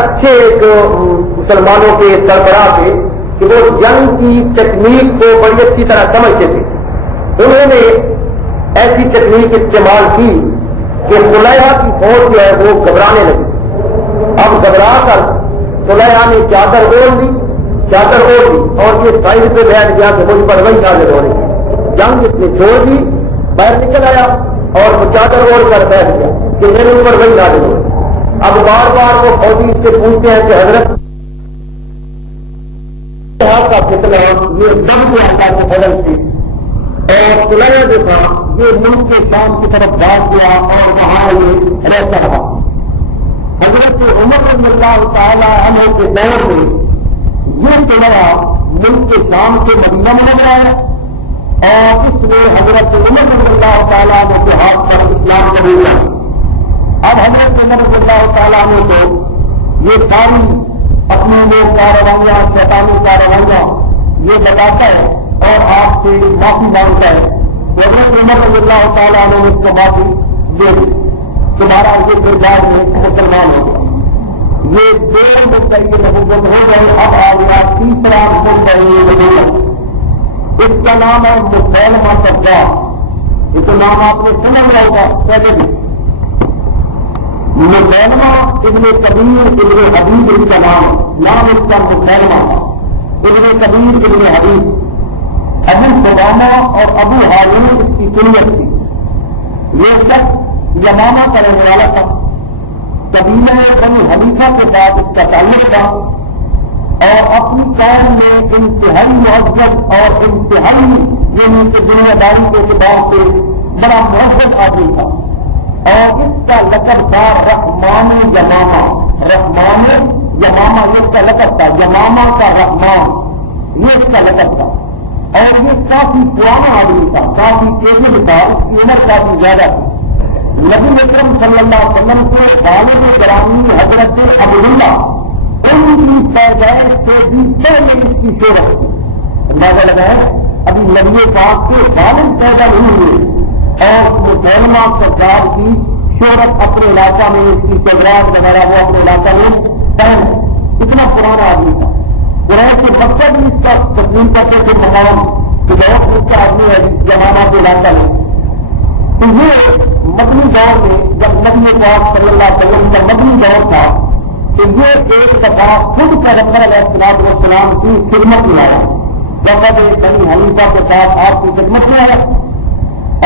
اچھے ایک مسلمانوں کے سربراہ تھے کہ وہ جنگ کی تکنیک کو بڑی اچھی طرح سمجھتے تھے۔ انہوں نے ایسی تکنیک استعمال کی کہ طلحہ کی فوج جو ہے وہ گھبرانے لگی۔ اب گھبرا کر طلحہ نے چادر اوڑھ لی اور یہ سائڈ پہ بیٹھ گیا کہ مجھ پر وہی نازل ہو رہی ہے۔ جنگ اس نے چھوڑ دی، باہر نکل آیا اور وہ چادر اوڑھ کر بیٹھ گیا کہ میرے اوپر وہی نازل ہو رہی ہے۔ اب بار بار وہ فوجی سے پوچھتے ہیں کہ حضرت کا فتنہ یہ دم کے اللہ کے فضل سے، اور طلحہ جو تھا یہ ملک کے شام کی طرف بھاگ گیا اور وہاں یہ رہتا رہا۔ حضرت عمر رضی اللہ تعالیٰ عنہ کے دور میں یہ طلحہ ملک کے شام کے مدینہ میں آیا اور اس نے حضرت عمر رضی اللہ تعالیٰ عنہ کے ہاتھ پر اسلام قبول کیا۔ اب حضرت عمر رضی اللہ تعالیٰ عنہ کو یہ ساری اپنی وہ کارروائیاں شیطانی کارروائیاں یہ لگاتا ہے اور آپ سے معافی مانگتا ہے کہ حضرت عمر رضی اللہ تعالیٰ عنہ نے اس کو معافی دے دی، تمہارا یہ کردار میں مسلمان ہو گیا۔ یہ دو مدعی نبوت ہو گئے، اب آ گیا تیسرا مدعی نبوت، اس کا نام ہے مسیلمہ کذاب۔ اس کا نام آپ نے سنا ہوا ہوگا پہلے بھی، مسیلمہ ابن کبیر ابن حبیب اس کا نام اس کا مسیلمہ تھا، ابن کبیر ابن حبیب۔ ابو سلامہ اور ابو ہارون اس کی کنیت تھی۔ یہ شخص یمامہ کا رہنے والا تھا، قبیلہ بنی حنیفہ کے ساتھ اس کا تعلق تھا اور اپنی قوم میں انتہائی معزز اور انتہائی یعنی کہ دنیا داری کے اعتبار سے بڑا معزز آدمی تھا اور اس کا لقب تھا رحمان یمامہ۔ رحمان یمامہ یہ اس کا لقب تھا، یمامہ کا رحمان یہ اس کا لقب تھا اور یہ کافی پرانا آدمی تھا، کافی ایجڈ تھا، اس کی عمر کافی زیادہ تھی۔ نبی اکرم صلی اللہ علیہ وسلم کے خالد گرامی حضرت عبداللہ ان کی پیدائش سے بھی پہلے اس کی شہرت تھی۔ اندازہ لگایا ابھی نبی پاک کے خالد پیدا نہیں ہوئے اور مسلمہ کذاب کی شہرت اپنے علاقہ میں اس کی تجربات وغیرہ وہ اپنے علاقہ میں پہن اتنا پرانا آدمی تھا۔ قرآن کے مقصد بھی اس کا تسلیم کرتے تھے مقام کہ بہت اس کا آدمی ہے زمانہ کے علاقہ میں۔ تو یہ مدنی دور میں جب نبی پاک صلی اللہ علیہ وسلم کا مدنی دور تھا تو یہ ایک دفعہ خود پیغمبر علیہ الصلوۃ والسلام کی خدمت میں آیا، جب بنی حنیفہ کے ساتھ آپ کی خدمت میں آیا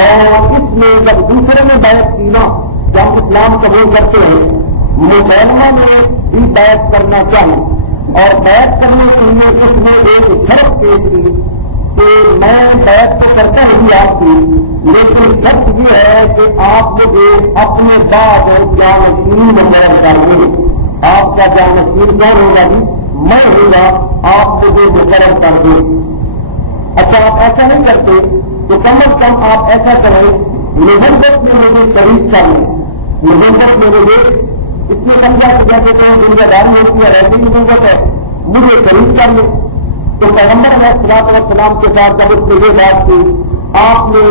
اور اس میں جب دوسرے نے بیعت کی نا، جب اسلام قبول کرتے ہیں مسلمانوں نے بھی بیعت کرنا چاہیے اور بیعت کرنے کے لیے اس نے ایک شرط پیش کی کہ میں بیعت تو کرتا ہوں آپ کی، لیکن شرط یہ ہے کہ آپ مجھے اپنے بعد جانشین مقرر کر دیں۔ آپ کا جانشین کون ہوگا؟ میں ہوں گا، آپ مجھے مقرر کر دیں۔ اچھا آپ ایسا نہیں کرتے تو کم از کم آپ ایسا کریں نبوت میں مجھے شریک کر لیں، نبوت میں مجھے اس لیے سمجھا کہ جیسے کہ دنیا داری ہوتی ہے ایسی نبوت ہے، مجھے شریک کر لیں۔ تو پیغمبر علیہ الصلوۃ والسلام کے ساتھ جب اس نے یہ بات کی، آپ نے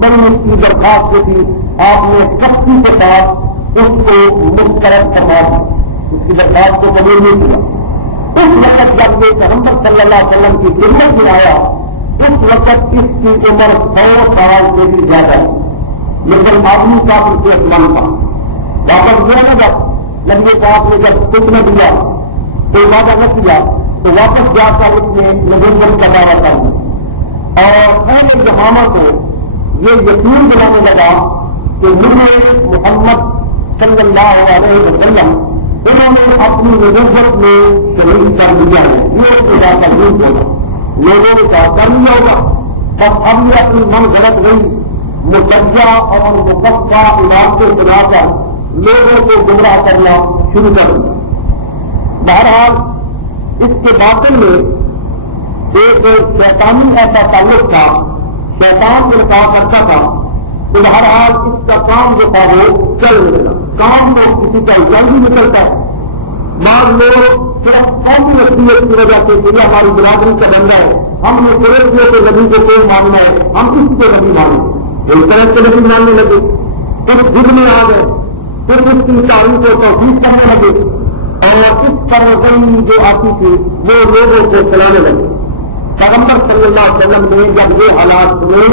بڑی اس کی درخواست کی، آپ نے سختی کے ساتھ اس کو مسترد کروا دی، اس کی درخواست کو قبول نہیں کیا۔ اس وقت جب یہ پیغمبر صلی اللہ علیہ وسلم کی خدمت میں آیا اس وقت اس کی عمر 100 سال سے بھی زیادہ ہے، لیکن آدمی کا صحت مند تھا۔ واپس گیا نا جب نبی پاک نے جب خدمت میں دیا تو وعدہ نہ کیا تو واپس جا کر اس نے نبوت کا دعویٰ کر دیا اور پورے زمانہ کو یہ یقین دلانے لگا کہ مجھے محمد صلی اللہ علیہ وسلم انہوں نے اپنی نبوت میں شریک کر دیا ہے، یہ خدا کا جھوٹ ہوگا، لوگوں نے کہا کر لیا ہوگا، بس اب یہ اپنی من غلط گئی، مسجہ اور مقفع امام کو چلا کر لوگوں کو گمراہ کرنا شروع کر دیا۔ بہرحال اس کے باطن میں ایک شیطانی ایسا تعلق تھا، شیطان کو کہا کرتا تھا، بہرحال اس کا کام جو تھا وہ چل نکلا، کام تو کسی کا جلدی نکلتا ہے۔ بعض لوگ صرف قومی وصیت کی وجہ سے یہ ہماری برادری کا بندہ ہے، ہم نے صرف کیا کہ نبی کو کوئی ماننا ہے، ہم کسی کو نبی مانیں، اس طرح سے نبی ماننے لگے، پھر خود میں آ گئے، پھر اس کی تعریف کو توفیق کرنے لگے، اور اس پر غنی جو آتی تھی وہ لوگوں کو چلانے لگے۔ پیغمبر صلی اللہ علیہ وسلم نے جب یہ حالات سنے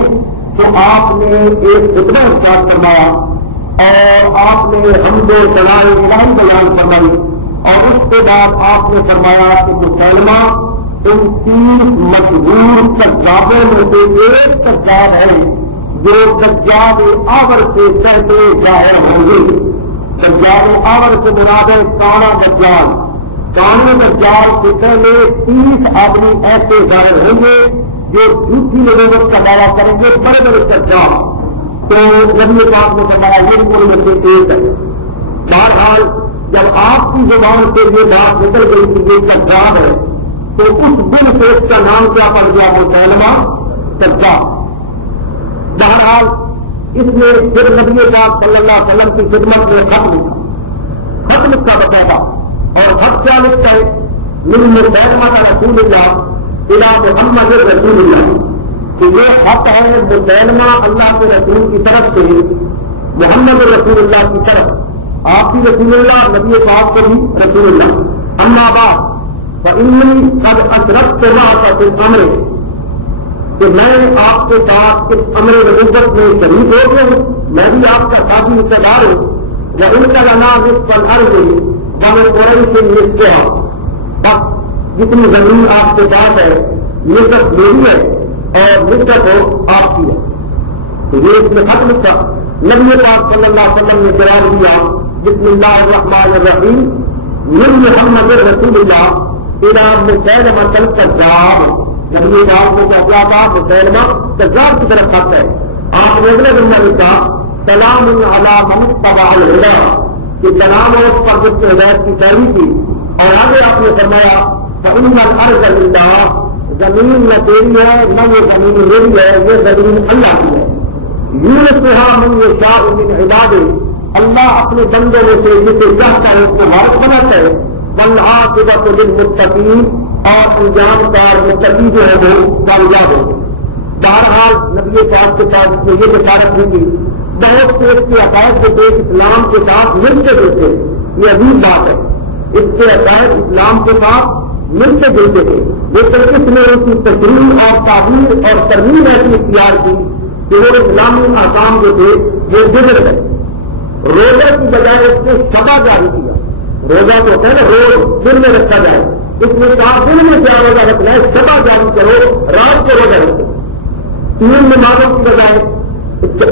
تو آپ نے ایک خطبہ ارشاد فرمایا اور آپ نے حمد و ثناء الہی بیان فرمائی، اور اس کے بعد آپ نے فرمایا کہ مسلمہ ان 30 مشہور کذابوں میں سے ایک کذاب ہے جو دجال آور سے پہلے ظاہر ہوں گے۔ دجال آور سے مراد ہے کانا دجال، کانے دجال سے پہلے 30 آدمی ایسے ظاہر ہوں گے جو جھوٹی نبوت کا دعویٰ کریں گے، بڑے بڑے کذاب۔ تو نبی پاک نے فرمایا یہ کوئی میں سے ایک ہے۔ بہرحال جب آپ کی زبان سے یہ بات نکل گئی کہ یہ کذاب ہے تو اس دن سے اس کا نام کیا پڑ گیا؟ مسلمہ کذاب۔ بہرحال اس نے پھر نبی پاک صلی اللہ علیہ وسلم کی خدمت میں خط لکھا بتایا، اور خط کیا لکھتا ہے؟ من مسلمہ رسول اللہ الى محمد رسول اللہ، کہ یہ خط ہے مسلمہ اللہ کے رسول کی طرف سے محمد رسول اللہ کی طرف، آپ بھی رسول اللہ، نبی پاک کو بھی رسول اللہ۔ اما بعد فإنی قد اشرکت معک فی الامر، کہ میں آپ کے ساتھ اس امر نبوت میں شریک ہو گیا ہوں، میں بھی آپ کا ساتھی حصہ دار ہوں۔ وإن لنا نصف الارض ومن قریش نصفها، بس جتنی زمین آپ کے پاس ہے نصف میری ہے اور نصف آپ کی ہے۔ تو یہ اس میں خط لکھا، نبی پاک صلی اللہ علیہ وسلم نے قرار دیا بسم اللہ الرحمن الرحیم من محمد رسول اللہ الى مسلمہ الکذاب۔ نبی پاک نے کیا تھا؟ مسلمہ کذاب کی طرف خط ہے۔ آپ نے اگلے نمبر لکھا سلام علی من اتبع الہدی، کہ سلام ہے اس پر جس نے ہدایت کی پیروی کی، اور آگے آپ نے فرمایا فإن الأرض للہ، زمین نہ تیری ہے نہ وہ زمین میری ہے، یہ زمین اللہ کی ہے۔ یورثها من یشاء من عبادہ، اللہ اپنے بندوں میں سے جسے چاہتا ہے اس کو وارث بناتا ہے۔ والعاقبۃ للمتقین، اور انجام کار متقی جو ہے وہ کامیاب ہوگا۔ بہرحال نبی پاک کے پاس اس نے یہ بشارت دی تھی، بہت سے اس کے عقائد کے دیکھ اسلام کے ساتھ ملتے جلتے، یہ عظیم بات ہے، اس کے عقائد اسلام کے ساتھ ملتے جلتے تھے، لیکن اس نے ان کی تشریح اور تعبیر اور ترمیم ایسی اختیار کی کہ وہ اسلامی احکام جو تھے وہ بگڑ گئے۔ روزہ کی بجائے اس نے شبہ جاری کیا، روزہ تو ہوتا ہے نا روز دن میں رکھا جائے، اس نے کہا دن میں کیا روزہ رکھنا ہے، شبہ جاری کرو، رات کو روزہ رکھو۔ 3 نمازوں کی بجائے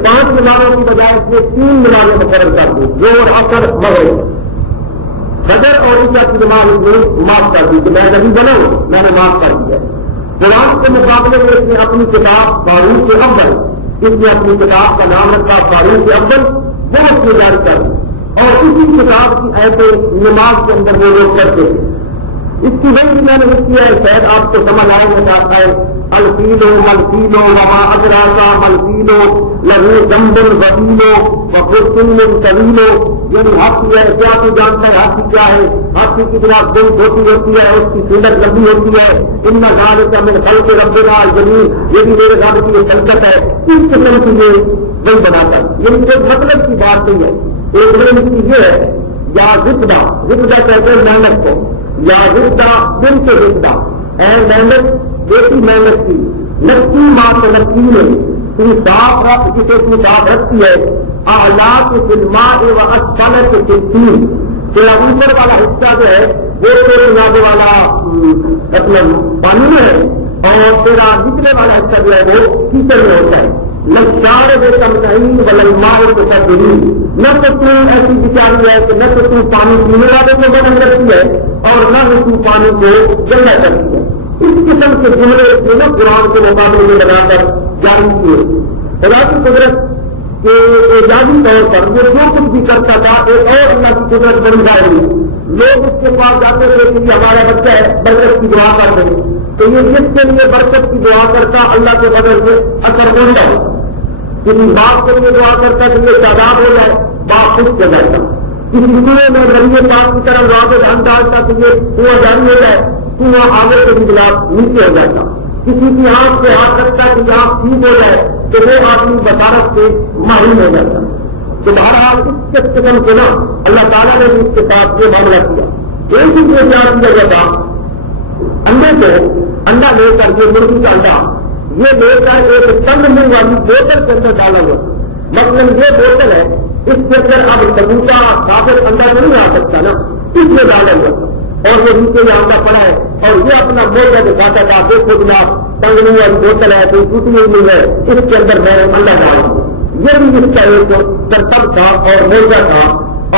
5 نمازوں کی بجائے اس نے 3 نمازیں مقرر کر دی، ظہر عصر مغرب، فجر اور عشاء کی نماز اس نے معاف کر دی کہ میں نبی بنا ہوں، میں نے معاف کر دیا۔ قرآن کے مقابلے میں اس نے اپنی کتاب فاروق اول، اس نے اپنی کتاب کا نام رکھا فاروق اول، وہ اس نے جاری کر دی، اور اسی کتاب کی ایسے نماز کے اندر وہ لوگ کرتے ہیں۔ اس کی وجہ میں نے اس کیا ہے، شاید آپ کو سمجھ آئے میں چاہتا ہے الفیلو ملفیلو وما ادراکا ملفیلو لہو ذنب وبیلو وقرطن طویلو، یعنی ہاتھی ہے، کیا تو جانتا ہے ہاتھی کیا ہے، ہاتھی کی بنا دل چھوٹی ہوتی ہے، اس کی سینت لمبی ہوتی ہے، ان ذالک من خلق ربنا الجلیل، یہ بھی میرے رب کی خلقت ہے۔ اس قسم کی یہ نہیں بناتا، یعنی کوئی مطلب کی بات نہیں ہے۔ ایک علم کی یہ ہے یا زبدہ، زبدہ کہتے ہیں محنت کو، یا زبدہ دل سے زبدہ، اے محنت بیٹی محنت کی، نقی ماں سے نقی میں تم صاف رکھ، جسے تم صاف رکھتی ہے، اعلیٰ کے فلماء و اسفل کے فلسطین، تیرا اوپر والا حصہ جو ہے وہ تیرے نازے والا مطلب پانی میں ہے، اور تیرا نچلے والا حصہ جو ہے وہ کیچڑ میں ہوتا ہے۔ نقی شارب تمنعین والماء تقدرین، نہ تو تو ایسی بیچاری ہے کہ نہ تو تو پانی پینے والے کو بدل کرتی ہے اور نہ ہی تو پانی کو گندا کرتی ہے. اس قسم کے جملے جو نا قرآن کے مقابلے میں لگا کر جاری کیے. خدا کی قدرت کے اعجازی طور پر وہ جو کچھ بھی کرتا تھا ایک اور اللہ کی قدرت بن جائے گی. لوگ اس کے پاس جاتے تھے کہ یہ ہمارا بچہ ہے برکت کی دعا کر دیں، تو یہ جس کے لیے برکت کی دعا کرتا اللہ کے بدل سے اثر گندا ہو. کسی باپ کے لیے دعا کرتا کہ یہ تعداد ہو جائے، باپ خوش ہو جاتا. کسی کنویں میں نبی پاک کی طرف راہ پہ دھن ڈالتا کہ یہ کنواں جاری ہو جائے، کنواں آگے کے خلاف نیچے ہو جاتا. کسی کی آنکھ سے ہاتھ رکھتا کہ یہ آنکھ ٹھیک ہو جائے تو وہ آدمی بصارت سے محروم ہو جاتا. تو بہرحال اس قسم سے نا اللہ تعالیٰ نے بھی اس کے ساتھ یہ معاملہ کیا. ایک ہی جو کیا کیا تھا، انڈے کو انڈا لے کر یہ مرغی کا انڈا یہ لے کر ایک تنگ منہ والی بوتل کے اندر ڈالا ہوا. مطلب یہ بوتل ہے، اس کے اندر اب کبوتا کافر انڈا نہیں آ سکتا نا، اس میں ڈالا ہوا تھا اور وہ نیچے یہ انڈا پڑا ہے اور یہ اپنا موقع دکھاتا تھا دیکھو جناب تنگ منہ والی بوتل ہے کوئی ٹوٹی ہوئی ہے، اس کے اندر میں انڈا ڈالا ہوں. یہ بھی اس کا ایک کرتب تھا اور موقع تھا.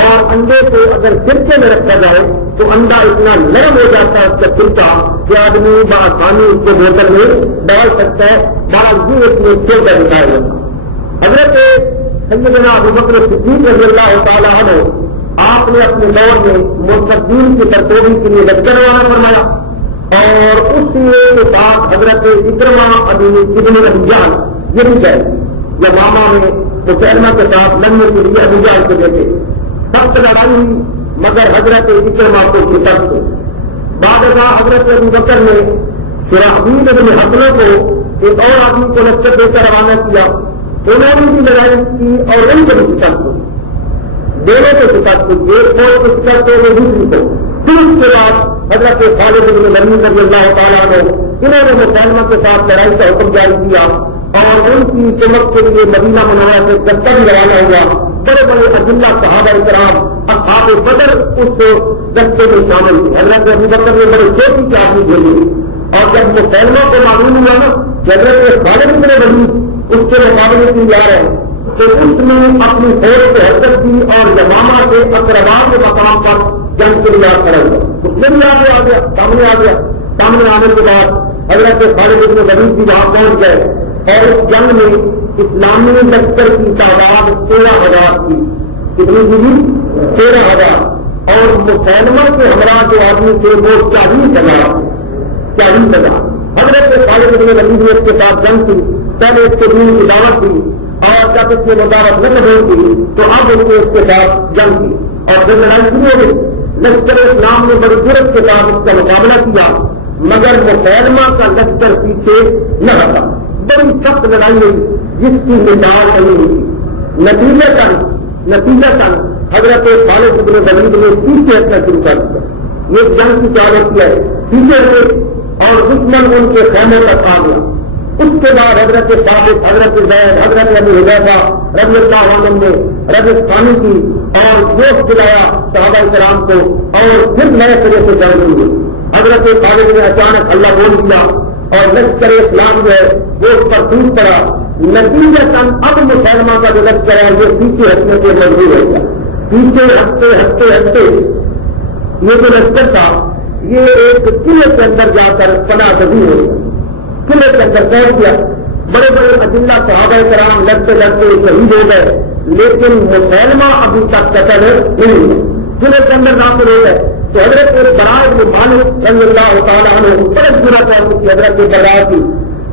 اور انڈے کو اگر سرکے میں رکھا جائے تو انڈا اتنا نرم ہو جاتا ہے اس کا سرکہ کہ آدمی بآسانی اس کو بوتل میں ڈال سکتا ہے. بعض بھی اس میں چھوٹا دکھایا جاتا. حضرت سیدنا ابوبکر صدیق رضی اللہ تعالیٰ عنہ آپ نے اپنے دور میں مرتدین کی ترتیبی کے لیے لشکر روانہ فرمایا اور اس کے ساتھ حضرت اکرمہ ابن ابی جہل یہ بھی گئے یا ماما میں مسلمہ کے ساتھ لڑنے کے لیے ابو جہل کو دیتے. سخت لڑائی ہوئی مگر حضرت اکرمہ کو شکست ہوئی. بعد ازاں حضرت ابو بکر نے شرحبیل ابن حسنہ کو ایک اور آدمی کو لشکر دے کر روانہ کیا. انہوں نے بھی لڑائی کی اور ان کو بھی شکست ہوئی. دونوں کو شکست ہوئی، ایک فوج کو شکست ہوئی وہ دوسری کو. پھر اس کے بعد حضرت خالد بن ولید رضی اللہ تعالیٰ عنہ انہوں نے مسلمہ کے ساتھ لڑائی کا حکم جاری کیا اور ان کی حکومت کے لیے مدینہ منورہ سے دفتر بھی روانہ ہوا. بڑے بڑے اجلہ صحابہ کرام اصحاب بدر اس دستے میں شامل ہوئے. حضرت ابو بکر نے بڑے چھوٹی کی آدمی بھیجی اور جب مسلمہ کو معلوم ہوا نا کہ حضرت خالد بن ولید اس کے مقابلے کے لیے آ رہے ہیں تو اس نے اپنی فوج کو حرکت کی اور یمامہ کے اقربا کے مقام پر جنگ کے لیے کھڑا ہوا. اس میں بھی آگے آ گیا، سامنے آ گیا. سامنے آنے کے بعد حضرت خالد بن ولید بھی وہاں پہنچ گئے اور اس جنگ میں اسلامی لشکر کی تعداد 13,000 تھی. کتنی تھی؟ 13,000. اور مسلمہ کے ہمراہ جو آدمی تھے وہ 40,000. حضرت خالد بن ولید نے اس کے ساتھ جنگ کی. پہلے اس کے دین کی دعوت دی اور جب اس کی مداوت نہ قبول کی تو اب اس نے اس کے ساتھ جنگ کی اور پھر لڑائی شروع ہو گئی. لشکر اسلام نے بڑی جرت کے ساتھ اس کا مقابلہ کیا مگر مسلمہ کا لشکر پیچھے نہ ہٹا. بڑی سخت لڑائی ہوئی جس کی مثال نہیں ہوئی. نتیجہ حضرت خالد بن ولید نے پیچھے ہٹنا شروع کر دیا. یہ جنگ کی چالت ہے پیچھے ہوئے اور دشمن ان کے خیموں تک آ گیا. اس کے بعد حضرت ثابت، حضرت زید، حضرت ابو حذیفہ رضی اللہ عنہ نے رجسٹانی کی اور گوشت دلایا صحابہ کرام کو اور پھر نئے سرے سے جنگ ہوئی. حضرت خالد نے اچانک اللہ بول دیا اور لشکر اسلام جو ہے وہ اس پر ٹوٹ پڑا. نتیجہ اب مسلمہ کا جو لشکر ہے وہ پیچھے ہٹنے کے مجبور ہو گیا. پیچھے ہٹتے یہ جو لشکر تھا یہ ایک قلعے کے اندر جا کر پناہ گزین ہو گیا. قلعے کے اندر پہنچ گیا. بڑے بڑے اجلہ صحابہ کرام لڑتے شہید ہو گئے لیکن مسلمہ ابھی تک قتل نہیں ہوئے. قلعے کے اندر داخل ہو گئے تو حضرت براء بن مالک رضی اللہ تعالیٰ عنہ بڑے ضرورت ہے کی حضرت براء کی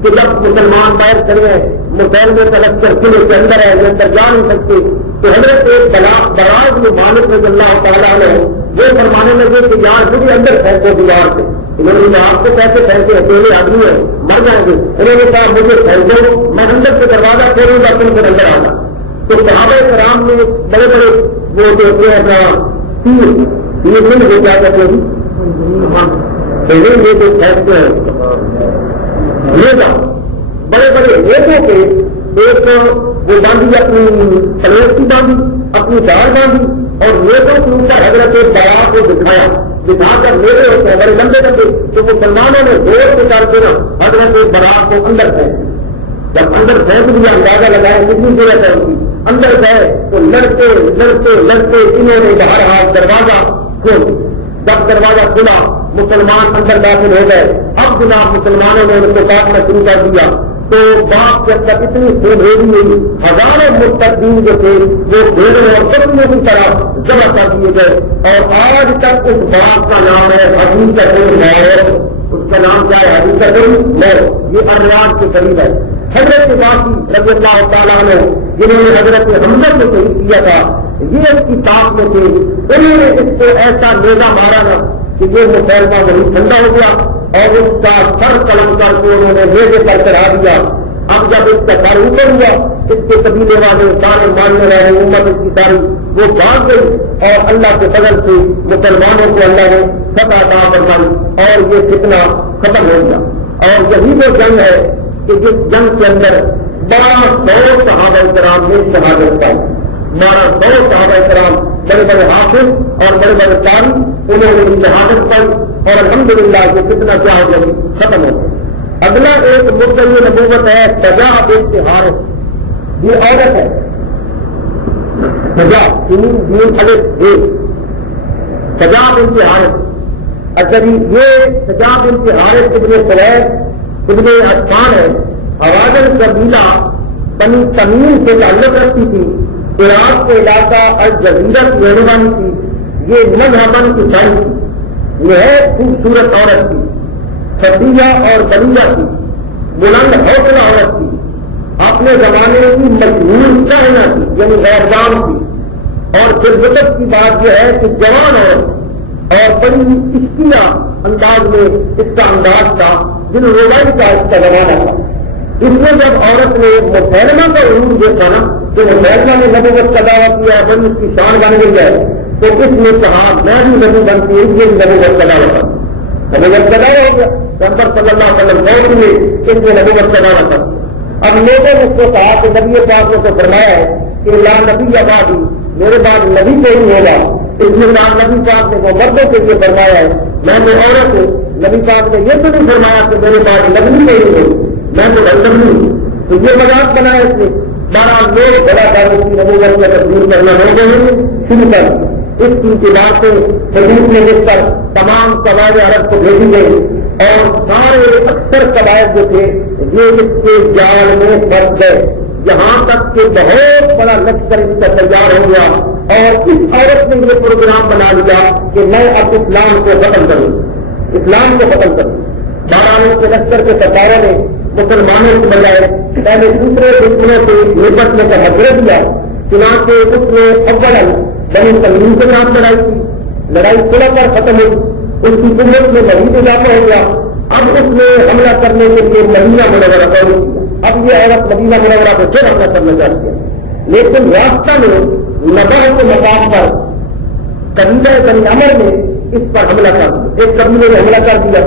کہ جب مسلمان باہر کھڑے ہیں مسلموں کا لشکر قلعے کے اندر ہے یہ اندر جا نہیں سکتے تو حضرت براء بن مالک رضی اللہ تعالیٰ عنہ وہ فرمانے لگے کہ یار مجھے اندر پھینکو دیوار سے. انہوں نے آپ کو کیسے پھینکے اکیلے آدمی ہیں مر جائیں گے. انہوں نے کہا مجھے پھینکو میں اندر سے دروازہ کھولوں گا تم پھر اندر آنا. تو صحابہ کرام نے بڑے بڑے وہ جو ہوتے ہیں یہ دن ہو کیا کہتے ہیں یہ جو پھینکتے ہیں بڑے بڑے ریتوں کے ایک وہ باندھی اپنی پلیٹ کی باندھی اپنی دار باندھی اور ریتوں کے اوپر حضرت براء کو دکھا کر میرے ہوتے ہیں بڑے لمبے تو مسلمانوں نے زور سے کر کے نا حضرت براء کو اندر پھینک جب اندر گئے تو یہ اندازہ لگائے کتنی ضرورت ہے ان کی. اندر گئے تو لڑتے لڑتے لڑتے انہوں نے بہرحال دروازہ کھول. جب دروازہ کھلا مسلمان اندر داخل ہو گئے. اب جناب مسلمانوں نے ان کو کاٹنا شروع کر دیا تو باپ کے اندر اتنی خون ہو گئی. ہزاروں مستقبین جو تھے وہ بھیڑوں اور بکریوں کی طرح جمع کر دیے گئے. اور آج تک اس باپ کا نام ہے حقیقت الموت. اس کا نام کیا ہے؟ حقیقت الموت. یہ اریاض کے قریب ہے. حضرت باقی رضی اللہ تعالیٰ نے جنہوں نے حضرت حمزہ کو شہید کیا تھا یہ اس کی ساتھ میں تھے. انہوں نے اس کو ایسا نیزہ مارا نا کہ یہ مسلمہ وہی ٹھنڈا ہو گیا اور اس کا سر قلم کر کے انہوں نے نیزے پر چڑھا دیا. اب جب اس کا سر اوپر ہوا اس کے قبیلے والے سارے ماننے والے امت اس کی ساری وہ بھاگ گئی اور اللہ کے فضل سے مسلمانوں کو اللہ نے فتح عطا فرمائی اور یہ فتنہ ختم ہو گیا. اور یہی وہ جنگ ہے کہ جس جنگ کے اندر 1200 صحابہ کرام نے شہادت پائی. 1200 صحابہ کرام بڑے بڑے حافظ اور بڑے بڑے قاری انہوں نے شہادت پائی اور الحمدللہ یہ فتنہ کیا ہو گئی ختم ہو گئی. اگلا ایک مدعی نبوت ہے سجا بنت حارث. یہ عورت ہے سجا سجا بنت حارث. اچھا جی یہ سجا بنت حارث ابن سوید ابن عثمان ہے. حوازن قبیلہ بنی تمیم سے تعلق رکھتی تھی. عراق کے علاقہ الجزیرہ کی رہنے والی تھی. یہ مذہباً عیسائی تھی. یہ ہے خوبصورت عورت تھی. فتیہ اور بلیہ تھی. بلند حوصلہ عورت تھی. اپنے زمانے کی مشہور کہنا تھی یعنی غیردان تھی. اور دلچسپ کی بات یہ ہے کہ جوان عورت اور بڑی عشقیہ انداز میں اس کا انداز تھا جن روبائی کا اس کا زمانہ تھا. اس میں جب عورت نے مسلمہ کا عروج دیکھا نا کہ مسلمہ نے نبوت کا دعویٰ کیا بڑی اس کی شان بن گئی ہے تو اس نے کہا میں بھی نبی بنتی ہوں یہ نبوت کا دعویٰ تھا. نبوت کا دعویٰ ہو گیا. پیغمبر صلی اللہ علیہ وسلم غور ہوئے اس نے نبوت کا دعویٰ تھا. اب لوگوں نے اس کو کہا کہ نبی پاک نے تو فرمایا ہے کہ لا نبی آبادی میرے بعد نبی کو ہی ہوگا. اس لیے نبی پاک نے وہ مردوں کے لیے فرمایا ہے. میں نے عورت ہوں. نبی پاک نے یہ تو نہیں فرمایا کہ میرے بعد نبی نہیں ہوگی میں تو لندن نہیں. تو یہ مذاق بنایا اس نے. 12 لوگ بڑا کر اس کی نبوت کا تبدیل کرنا ہو گئے شروع کر. اس کی اطلاع سے حدیث میں لکھ کر تمام قبائل عرب کو بھیجی گئی اور سارے اکثر قبائل جو تھے یہ اس کے جال میں پھنس گئے. یہاں تک کہ بہت بڑا لشکر اس کا تیار ہو گیا اور اس عورت نے یہ پروگرام بنا لیا کہ میں اب اسلام کو ختم کروں. اسلام کو ختم کروں. 12 کے لشکر کے سرداروں نے مسلمانوں کے بجائے پہلے دوسرے دشمنوں سے نپٹنے کا مشورہ دیا. چنانچہ اس نے اول بنی تمیم کے ساتھ لڑائی کی. لڑائی صلح پر ختم ہوئی. اس کی قوت میں مزید اضافہ ہو گیا. اب اس نے حملہ کرنے کے لیے مدینہ منورہ پر کیا. اب یہ عورت مدینہ منورہ پہ پھر حملہ کرنا چاہتی ہے. لیکن راستہ میں نبا کے مقام پر قبیلہ بنی عمر نے اس پر حملہ کر دیا. ایک قبیلے نے حملہ کر دیا.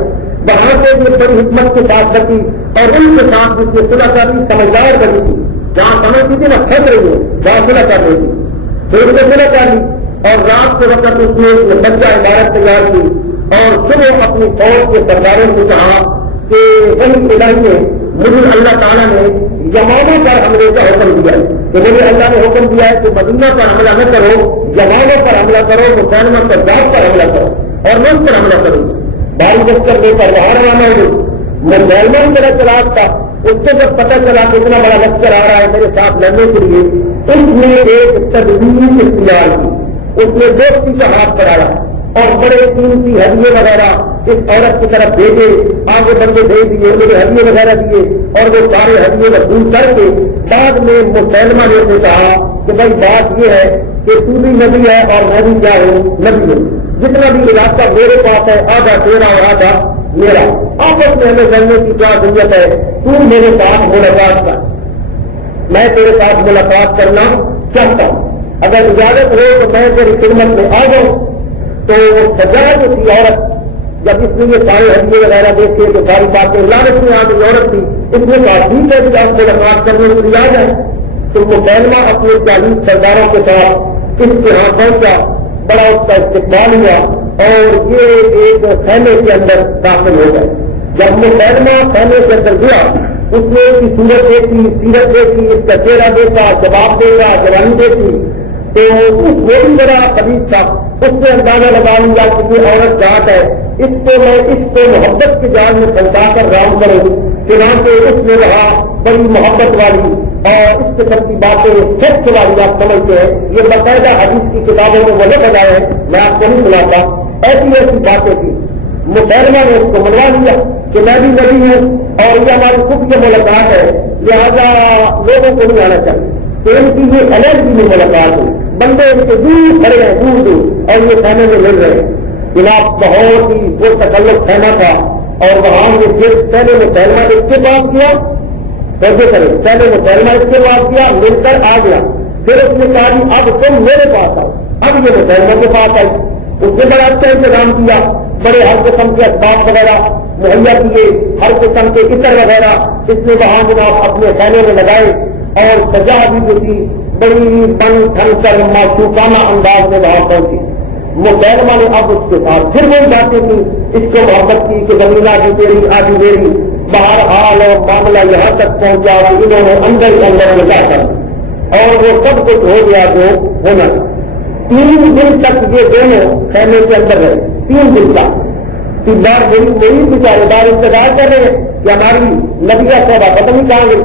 وہاں سے یہ بڑی حکمت کے ساتھ بچی اور ان کے ساتھ جس نے صلح کر دی سمجھدار بنی تھی. جہاں سمجھتی تھی نہ پھنس رہی ہے وہاں صلح کر رہی تھی. پھر اس نے صلح کر لی اور رات کے وقت اس نے بچہ عبارت تیار کی اور صبح اپنی فوج کے سرداروں سے کہا کہ وہی الہی نے مجھے اللہ تعالیٰ نے یمامہ پر حملے کا حکم دیا ہے کہ مجھے اللہ نے حکم دیا ہے کہ مدینہ پر حملہ نہ کرو یمامہ پر حملہ کرو مسلمہ سردار پر حملہ کرو اور میں اس پر حملہ کروں. بال لشکر لے کر وہاں روانہ ہوئی. مسلمان میرا چلاک تھا. اس سے جب پتہ چلا کہ اتنا بڑا لشکر آ رہا ہے میرے ساتھ لڑنے کے لیے اس نے ایک تدبیر اختیار کی. اس نے دوستی کا ہاتھ بڑھایا اور بڑے قیمتی ہدیے وغیرہ اس عورت کی طرف بھیجے. آگے بندے بھیج دیے انہیں ہدیے وغیرہ دیے اور وہ سارے ہدیے وصول کر کے بعد میں مسلمہ نے اسے کہا کہ بھائی بات یہ ہے کہ تو بھی نبی ہے اور میں بھی کیا ہوں نبی ہوں. جتنا بھی علاقہ میرے پاس ہے آدھا تیرا اور آدھا میرا. آپس میں ہمیں لڑنے کی کیا ضرورت ہے. تو میرے ساتھ ملاقات کر. میں تیرے ساتھ ملاقات کرنا چاہتا ہوں. اگر اجازت ہو تو میں تیری خدمت میں آ جاؤں. تو سجا جو تھی عورت جب اس نے یہ سارے ہدیے وغیرہ دیکھے تو ساری باتیں لالچ میں آ گئی. عورت تھی اس نے کہا ٹھیک ہے کہ آپ ملاقات کرنے کے لیے آ جائیں. تو مسلمہ اپنے 40 سرداروں کے ساتھ اس کے یہاں پہنچا. بڑا اس کا استقبال ہوا اور یہ ایک خیمے کے اندر داخل ہو گئے. جب مسلمہ خیمے کے اندر گیا اس نے اس کی صورت دیکھی، سیرت دیکھی، اس کا چہرہ دیکھا، جواب دیکھا، جوانی دیکھی، تو اس وہ بھی بڑا قریب تھا، اس سے اندازہ لگا لیا کہ یہ عورت جات ہے، اس کو میں اس کو محبت کے جال میں پھنسا کر رام کروں. چنانچہ اس نے رہا بڑی محبت والی اور اس قسم کی باتیں سچ والی آپ سمجھتے ہیں، یہ باقاعدہ حدیث کی کتابوں میں وجہ بتایا ہے، میں آپ کو نہیں سناتا. ایسی ایسی باتیں تھی. مسلمہ نے اس کو منوا لیا کہ میں بھی نبی ہوں اور یہ ہماری خفیہ ملاقات ہے، لہٰذا لوگوں کو نہیں آنا چاہیے. تو ان کی یہ الرجی میں ملاقات ہوئی، بندے ان کے دور کھڑے ہیں، دور دور، اور یہ خیمے میں مل رہے ہیں. جناب بہت ہی وہ تکلف خیمہ تھا اور وہاں یہ پھر پہلے مسلمہ اس کے پاس کیا، کیسے کرے، پہلے مسلمہ اس کے پاس کیا، مل کر آ گیا. پھر اس نے کہا کہ اب تم میرے پاس آؤ، اب یہ مسلمہ کے پاس آئی. اس نے بڑا اچھا انتظام کیا، بڑے ہر قسم کے اسباب وغیرہ مہیا کیے، ہر قسم کے عطر وغیرہ اس نے وہاں جناب اپنے خیمے میں لگائے اور سجا بھی جو تھی بڑی بن ٹھن کر معشوقانہ انداز میں وہاں پہنچی. مسلمہ نے اب اس کے ساتھ پھر وہی باتیں کی، اس کو محبت کی کہ زمینہ بھی تیری آدھی میری. بہرحال اور معاملہ یہاں تک پہنچا کہ انہوں نے اندر ہی اندر نکا کر اور وہ سب کچھ ہو گیا جو ہونا. 3 دن تک یہ دونوں خیمے کے اندر رہے، 3 دن تک. 3 بار وہی بیچارے بار انتظار کر رہے ہیں کہ ہماری نبیہ سودا ختم ہی کہاں گئی.